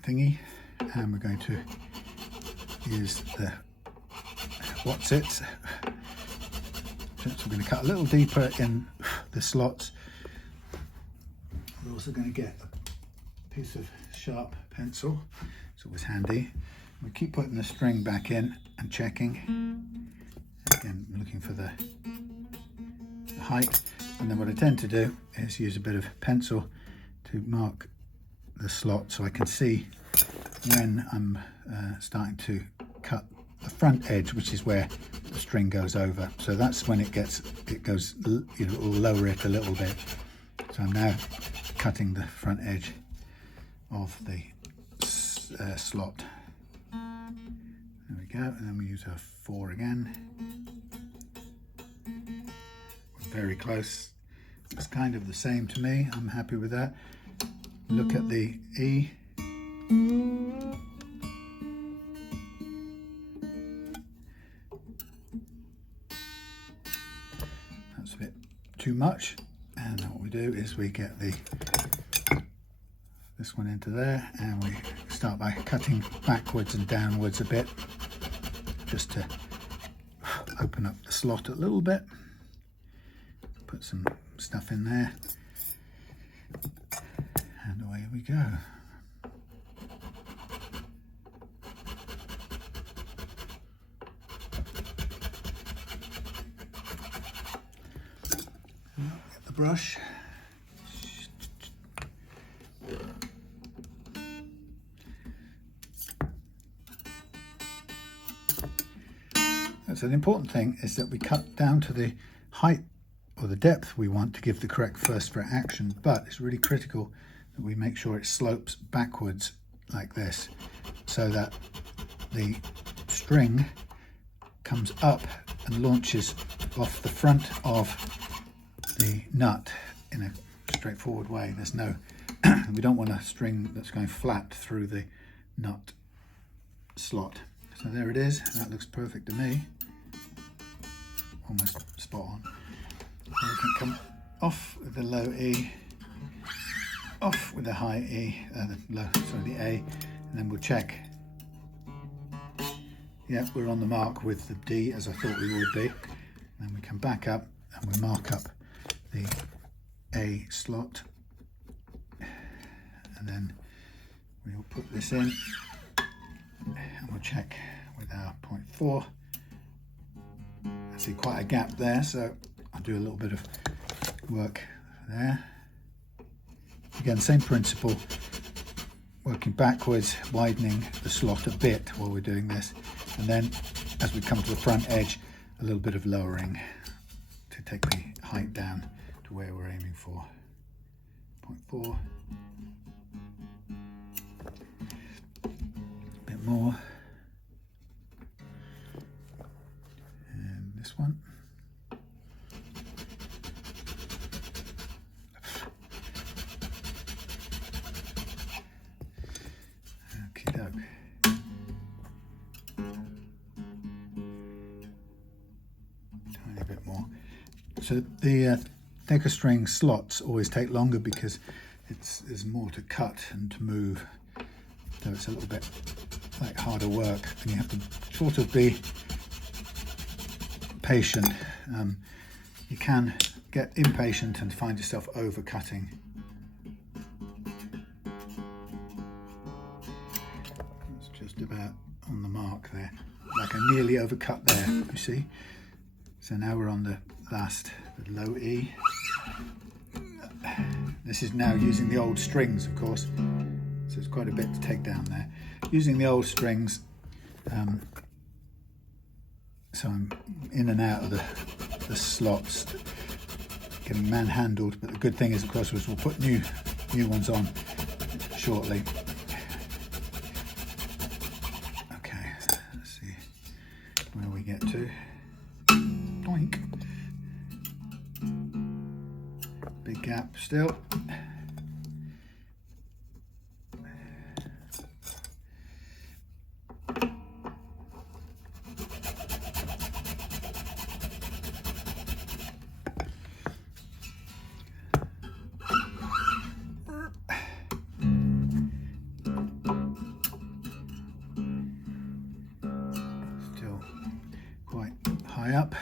thingy and we're going to use the what's it. So we're going to cut a little deeper in the slots. We're also going to get a piece of sharp pencil. It's always handy. We keep putting the string back in and checking. Again, looking for the height. And then what I tend to do is use a bit of pencil to mark the slot so I can see when I'm starting to cut the front edge, which is where the string goes over. So that's when it goes, you know, we'll lower it a little bit. So I'm now cutting the front edge of the slot. There we go, and then we use our 4 again. We're very close. It's kind of the same to me. I'm happy with that. Look at the E. That's a bit too much. And what we do is we get this one into there, and we start by cutting backwards and downwards a bit, just to open up the slot a little bit. Put some stuff in there, and away we go. Get the brush. So the important thing is that we cut down to the height or the depth we want to give the correct first fret action, but it's really critical that we make sure it slopes backwards like this, so that the string comes up and launches off the front of the nut in a straightforward way. There's no, we don't want a string that's going flat through the nut slot. So there it is, that looks perfect to me. Almost spot on. So we can come off with the low E, off with the high E, the A, and then we'll check. Yeah, we're on the mark with the D as I thought we would be. Then we come back up and we mark up the A slot, and then we'll put this in and we'll check with our 0.4. I see quite a gap there, so I'll do a little bit of work there. Again, same principle, working backwards, widening the slot a bit while we're doing this, and then as we come to the front edge, a little bit of lowering to take the height down to where we're aiming for. 0.4. A bit more. And this one. Okie doke. Tiny bit more. So the thicker string slots always take longer because there's more to cut and to move. So it's a little bit like harder work, and you have to sort of be patient. You can get impatient and find yourself over cutting. It's just about on the mark there, like I nearly overcut there, you see. So now we're on the last, the low E. This is now using the old strings, of course, so it's quite a bit to take down there. Using the old strings, so I'm in and out of the slots, getting manhandled, but the good thing is, of course, we'll put new ones on shortly. Okay, let's see where we get to. Doink. Big gap still. Still quite high up.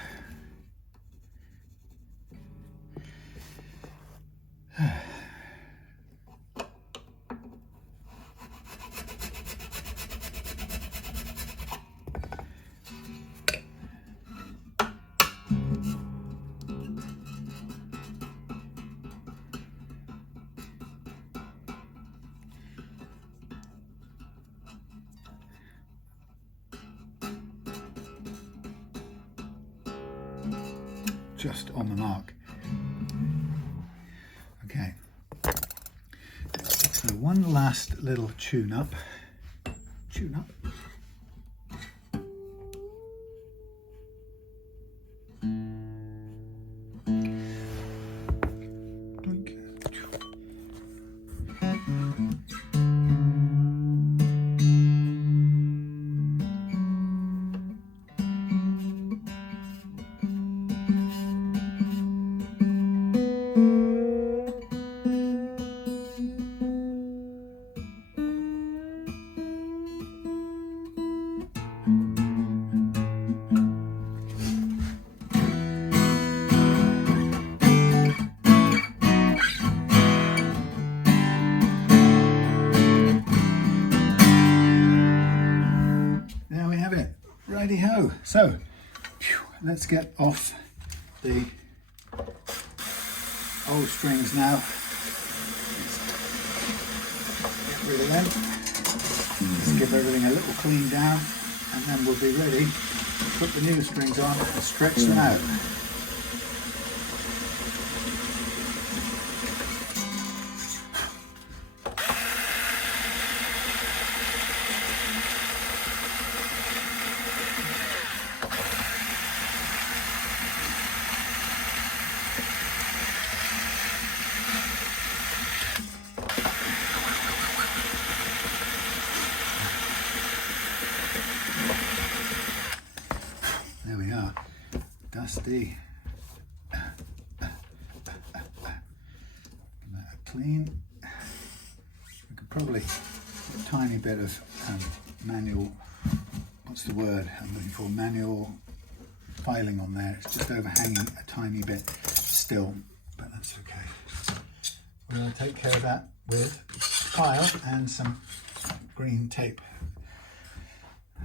Just on the mark. Okay, so one last little tune up. Righty-ho. So, let's get off the old strings now. Get rid of them. Just give everything a little clean down, and then we'll be ready to put the new strings on and stretch them out. There we are, dusty. Clean. We could probably put a tiny bit of manual, what's the word I'm looking for, manual filing on there. It's just overhanging a tiny bit still, but that's okay. We're going to take care of that with file and some green tape.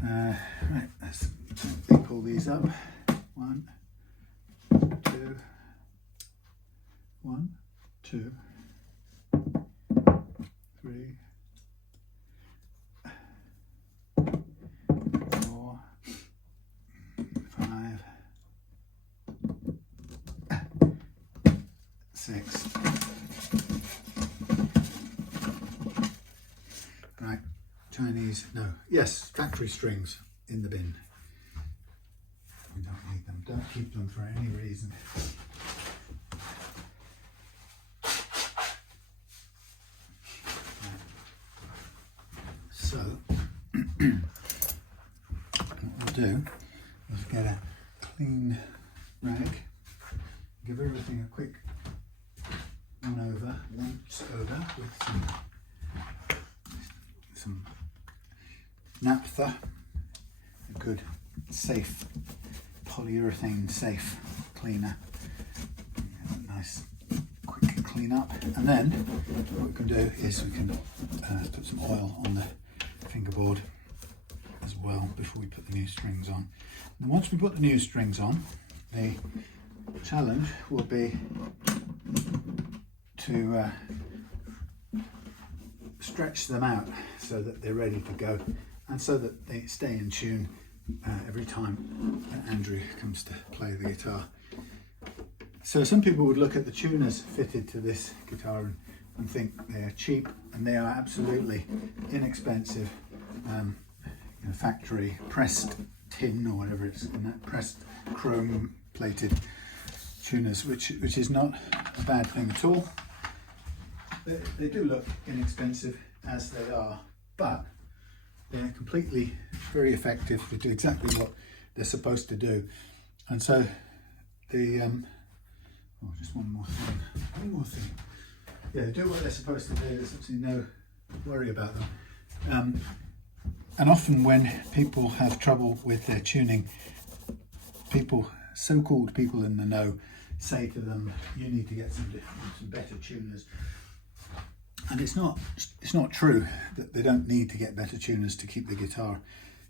Right, let's pull these up. 1, 2, 1, 2, 3, 4, 5, 6. Right, Chinese, no, yes, factory strings in the bin. We don't need them, don't keep them for any reason. So, what we'll do is get a clean rag, give everything a quick once over with some naphtha, a good safe polyurethane safe cleaner. And clean up, and then what we can do is we can put some oil on the fingerboard as well before we put the new strings on. And once we put the new strings on, the challenge will be to stretch them out so that they're ready to go and so that they stay in tune every time Andrew comes to play the guitar. So some people would look at the tuners fitted to this guitar and think they're cheap, and they are absolutely inexpensive. Factory pressed tin or whatever it's in that pressed chrome plated tuners, which is not a bad thing at all. They do look inexpensive as they are, but they're completely very effective. They do exactly what they're supposed to do. And so the just one more thing. Yeah, they do what they're supposed to do. There's absolutely no worry about them. And often when people have trouble with their tuning, so-called people in the know, say to them, you need to get some better tuners. And it's not true that they don't need to get better tuners to keep the guitar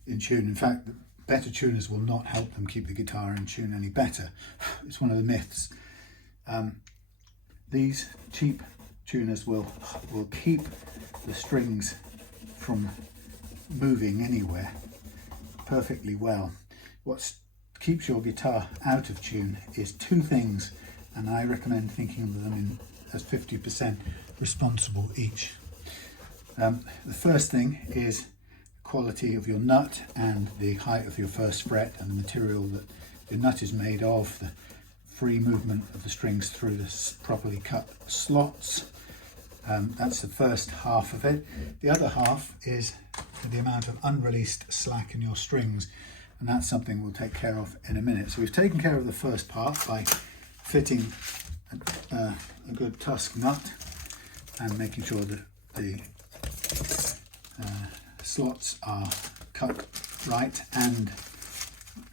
in tune. In fact, better tuners will not help them keep the guitar in tune any better. It's one of the myths. These cheap tuners will keep the strings from moving anywhere perfectly well. What keeps your guitar out of tune is two things, and I recommend thinking of them as 50% responsible each. The first thing is the quality of your nut and the height of your first fret and the material that the nut is made of, the free movement of the strings through the properly cut slots. That's the first half of it. The other half is the amount of unreleased slack in your strings, and that's something we'll take care of in a minute. So we've taken care of the first part by fitting a good Tusq nut and making sure that the slots are cut right and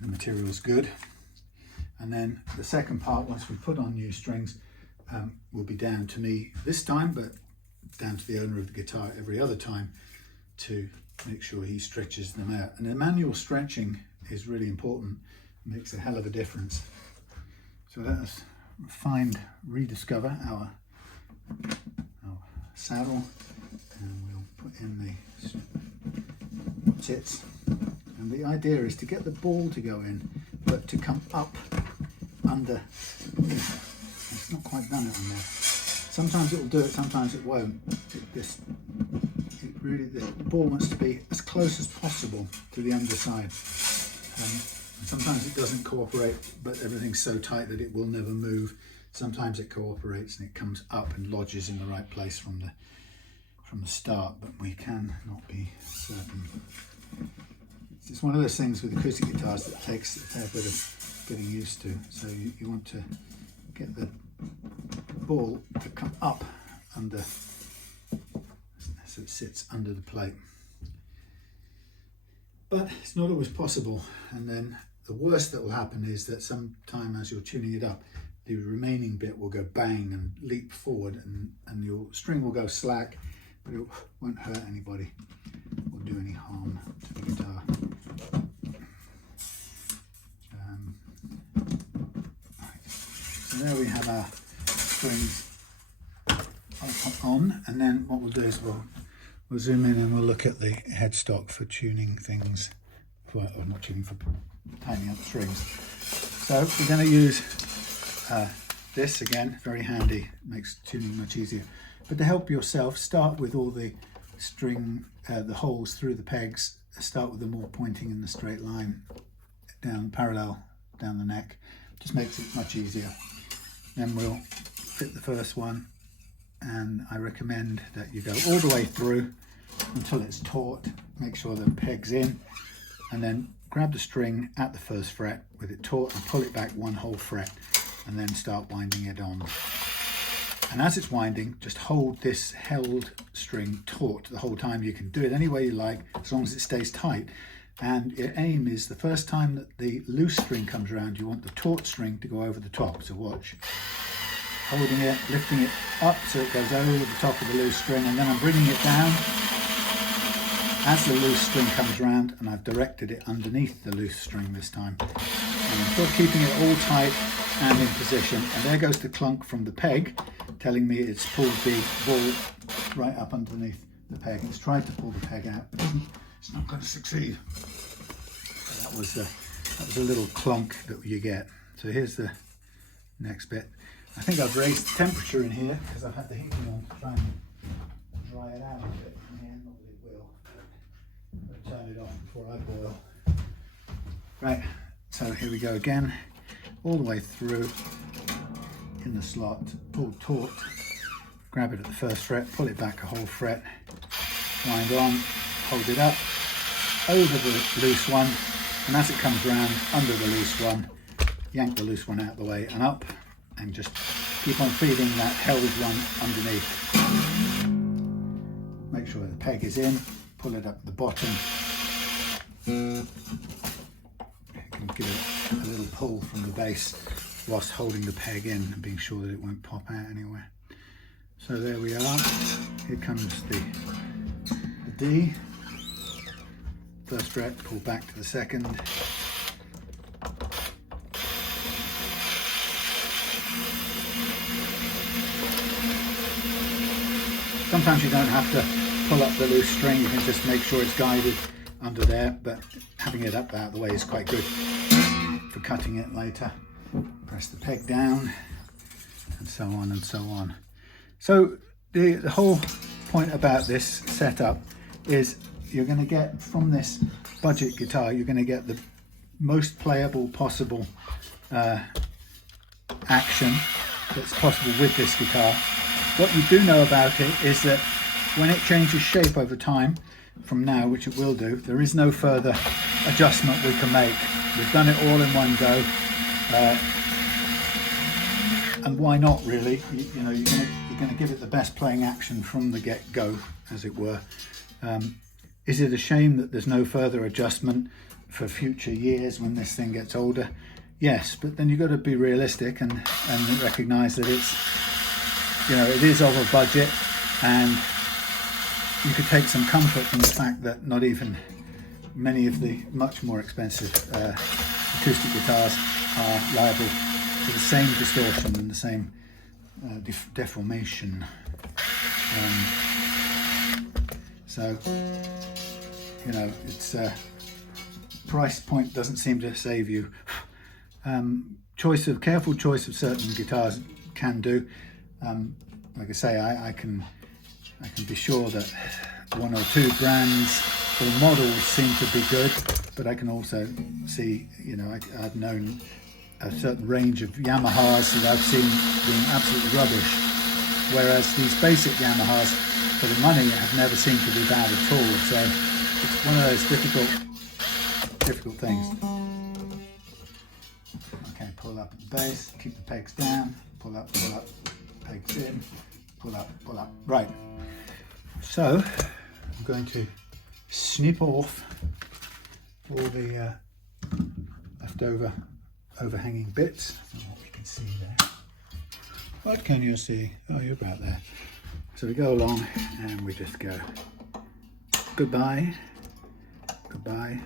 the material is good. And then the second part, once we put on new strings, will be down to me this time, but down to the owner of the guitar every other time, to make sure he stretches them out. And the manual stretching is really important. It makes a hell of a difference. So let us rediscover our saddle, and we'll put in the tits. And the idea is to get the ball to go in, but to come up under. It's not quite done it on there. Sometimes it will do it, sometimes it won't. The ball wants to be as close as possible to the underside. Sometimes it doesn't cooperate, but everything's so tight that it will never move. Sometimes it cooperates and it comes up and lodges in the right place from the start, but we can not be certain. It's one of those things with acoustic guitars that takes a fair bit of getting used to. So you want to get the ball to come up under, so it sits under the plate. But it's not always possible, and then the worst that will happen is that sometime as you're tuning it up, the remaining bit will go bang and leap forward, and your string will go slack, but it won't hurt anybody or do any harm to the guitar. So there we have our strings on, and then what we'll do is we'll zoom in and we'll look at the headstock for tuning things, or not tuning, for tightening up the strings. So we're going to use this again, very handy, makes tuning much easier. But to help yourself, start with all the string, the holes through the pegs, start with them all pointing in the straight line, down parallel down the neck. Just makes it much easier. Then we'll fit the first one, and I recommend that you go all the way through until it's taut. Make sure the peg's in, and then grab the string at the first fret with it taut and pull it back one whole fret, and then start winding it on. And as it's winding, just hold this held string taut the whole time. You can do it any way you like, as long as it stays tight. And your aim is the first time that the loose string comes around, you want the taut string to go over the top. So watch. holding it, lifting it up so it goes over the top of the loose string, and then I'm bringing it down as the loose string comes round, and I've directed it underneath the loose string this time. And I'm still keeping it all tight and in position, and there goes the clunk from the peg telling me it's pulled the ball right up underneath the peg. It's tried to pull the peg out, but it's not going to succeed. So that was a little clunk that you get. So here's the next bit. I think I've raised the temperature in here because I've had the heating on to try and dry it out a bit. Yeah, not that it will. I'll turn it off before I boil. Right, so here we go again, all the way through in the slot, pull taut, grab it at the first fret, pull it back a whole fret, wind on, hold it up, over the loose one, and as it comes round, under the loose one, yank the loose one out of the way and up, and just keep on feeding that held one underneath. Make sure the peg is in, pull it up the bottom, you can give it a little pull from the base whilst holding the peg in and being sure that it won't pop out anywhere. So there we are, here comes the D, first fret, pull back to the second, sometimes you don't have to pull up the loose string, you can just make sure it's guided under there, but having it up out of the way is quite good for cutting it later. Press the peg down, and so on and so on. So the whole point about this setup is you're going to get from this budget guitar, you're going to get the most playable possible action that's possible with this guitar. What you do know about it is that when it changes shape over time, from now, which it will do, there is no further adjustment we can make. We've done it all in one go, and why not really? You know, you're going to give it the best playing action from the get-go, as it were. Is it a shame that there's no further adjustment for future years when this thing gets older? Yes, but then you've got to be realistic and recognise that it's, you know, it is of a budget, and you could take some comfort from the fact that not even many of the much more expensive acoustic guitars are liable to the same distortion and the same deformation. So, you know, it's price point doesn't seem to save you. Careful choice of certain guitars can do. Like I say, I can be sure that one or two brands or models seem to be good, but I can also see, you know, I've known a certain range of Yamahas that I've seen being absolutely rubbish, whereas these basic Yamahas for the money have never seemed to be bad at all. So it's one of those difficult things. Okay, pull up at the base, keep the pegs down, pull up, pegs in, pull up. Right, so I'm going to snip off all the leftover overhanging bits. I don't know what you can see there. What can you see? Oh, you're about there. So we go along and we just go goodbye, goodbye.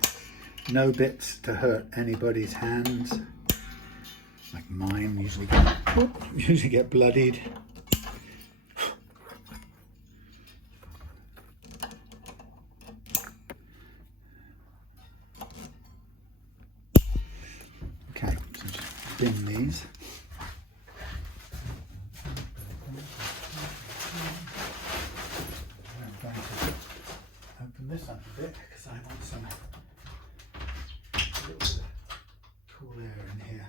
No bits to hurt anybody's hands, like mine usually get bloodied. Okay, so just bin these. I'm going to open this up a bit because I want some little bit of cool air in here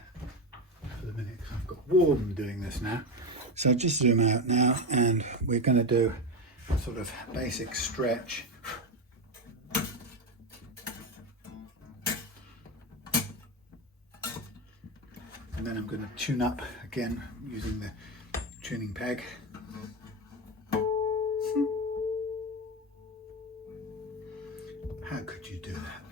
for the minute, because I've got warm doing this now. So just zoom out now, and we're going to do a sort of basic stretch. And then I'm going to tune up again using the tuning peg. How could you do that?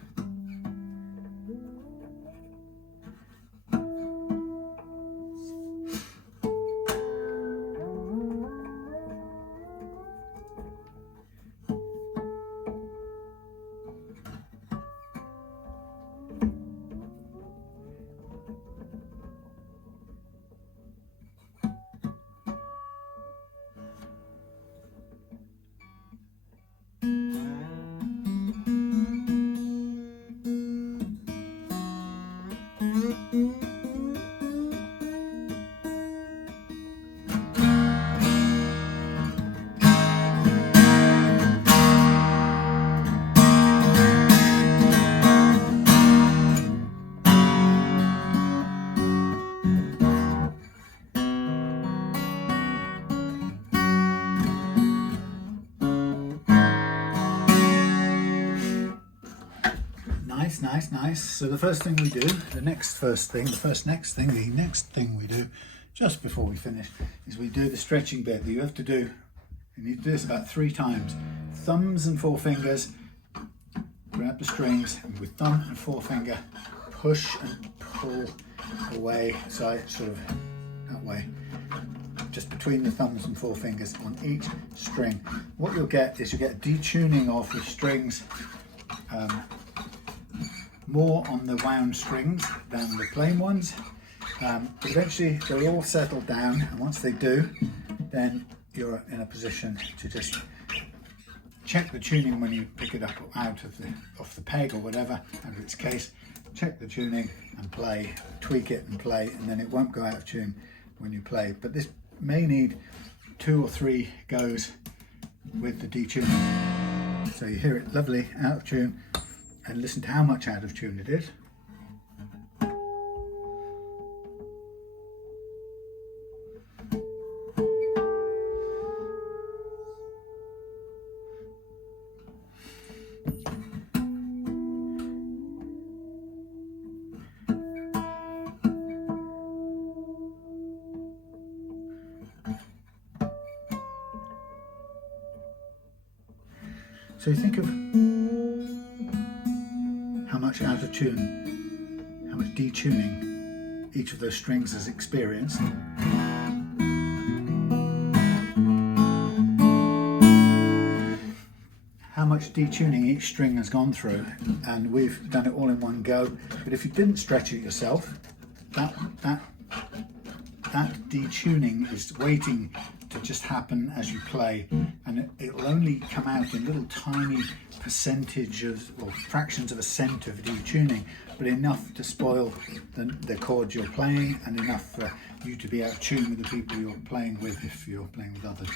Nice. So the first thing we do, the next thing we do just before we finish is we do the stretching bit that you have to do. You need to do this about 3 times. Thumbs and forefingers, grab the strings, and with thumb and forefinger, push and pull away, sort of that way, just between the thumbs and forefingers on each string. What you'll get is you get detuning of the strings, more on the wound strings than the plain ones. Eventually they'll all settle down, and once they do, then you're in a position to just check the tuning when you pick it up off the peg or whatever, out of its case. Check the tuning and play, tweak it and play, and then it won't go out of tune when you play. But this may need 2 or 3 goes with the detuning. So you hear it lovely out of tune, and listen to how much out of tune it is. So you think of how much out of tune, how much detuning each of those strings has experienced. How much detuning each string has gone through, and we've done it all in one go. But if you didn't stretch it yourself, that detuning is waiting to just happen as you play, and it'll only come out in little tiny percentage of, or fractions of a cent of detuning, but enough to spoil the chords you're playing, and enough for you to be out of tune with the people you're playing with if you're playing with others.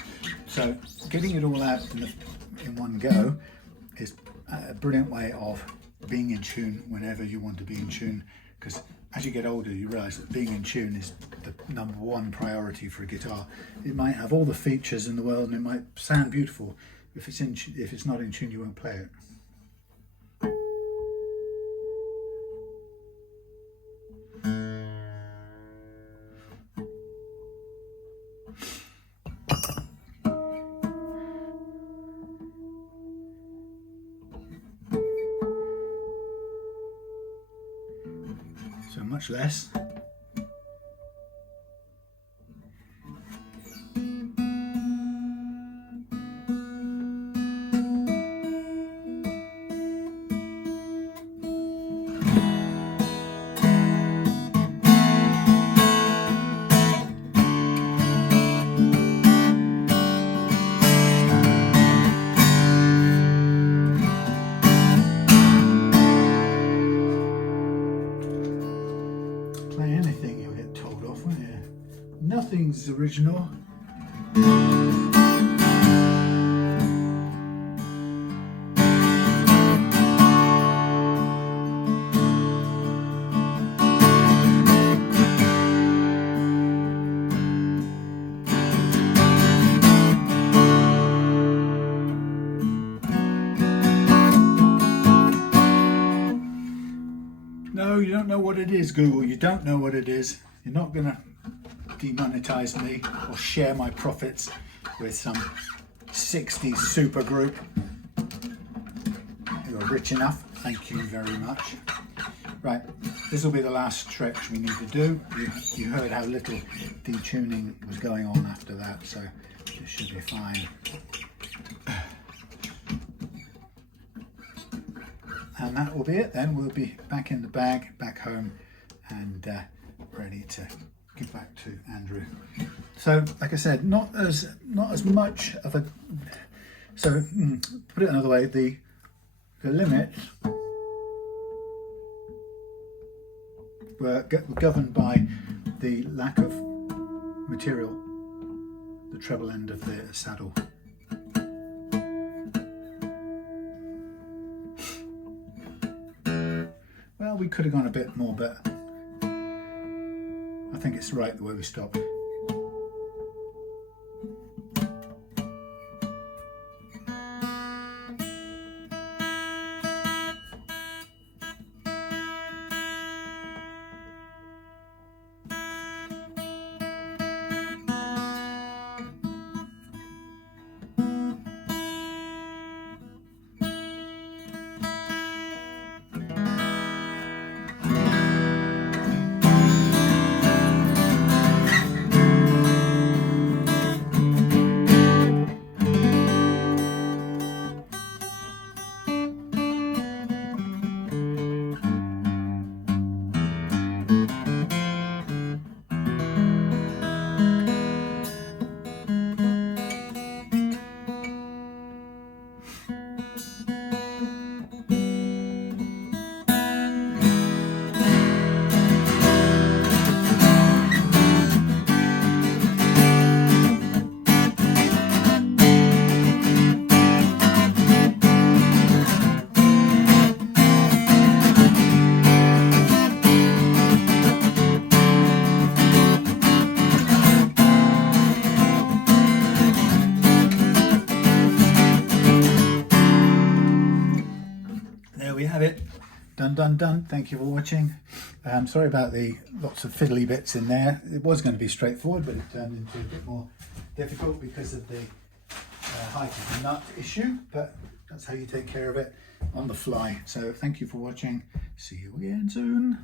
So getting it all out in one go is a brilliant way of being in tune whenever you want to be in tune, because as you get older, you realise that being in tune is the #1 priority for a guitar. It might have all the features in the world and it might sound beautiful. If it's not in tune, you won't play it. So much less. Nothing's original. No, you don't know what it is, Google. You don't know what it is. You're not going to demonetize me or share my profits with some 60s super group who are rich enough. Thank you very much. Right, this will be the last stretch we need to do. You heard how little detuning was going on after that, so this should be fine. And that will be it then. We'll be back in the bag, back home, and ready to give back to Andrew. So, like I said, not as much of a. So, put it another way, the limits were governed by the lack of material, the treble end of the saddle. Well, we could have gone a bit more, but I think it's right the way we stopped. have it. Done. Thank you for watching. Sorry about the lots of fiddly bits in there. It was going to be straightforward, but it turned into a bit more difficult because of the height of the nut issue, but that's how you take care of it on the fly. So thank you for watching. See you again soon.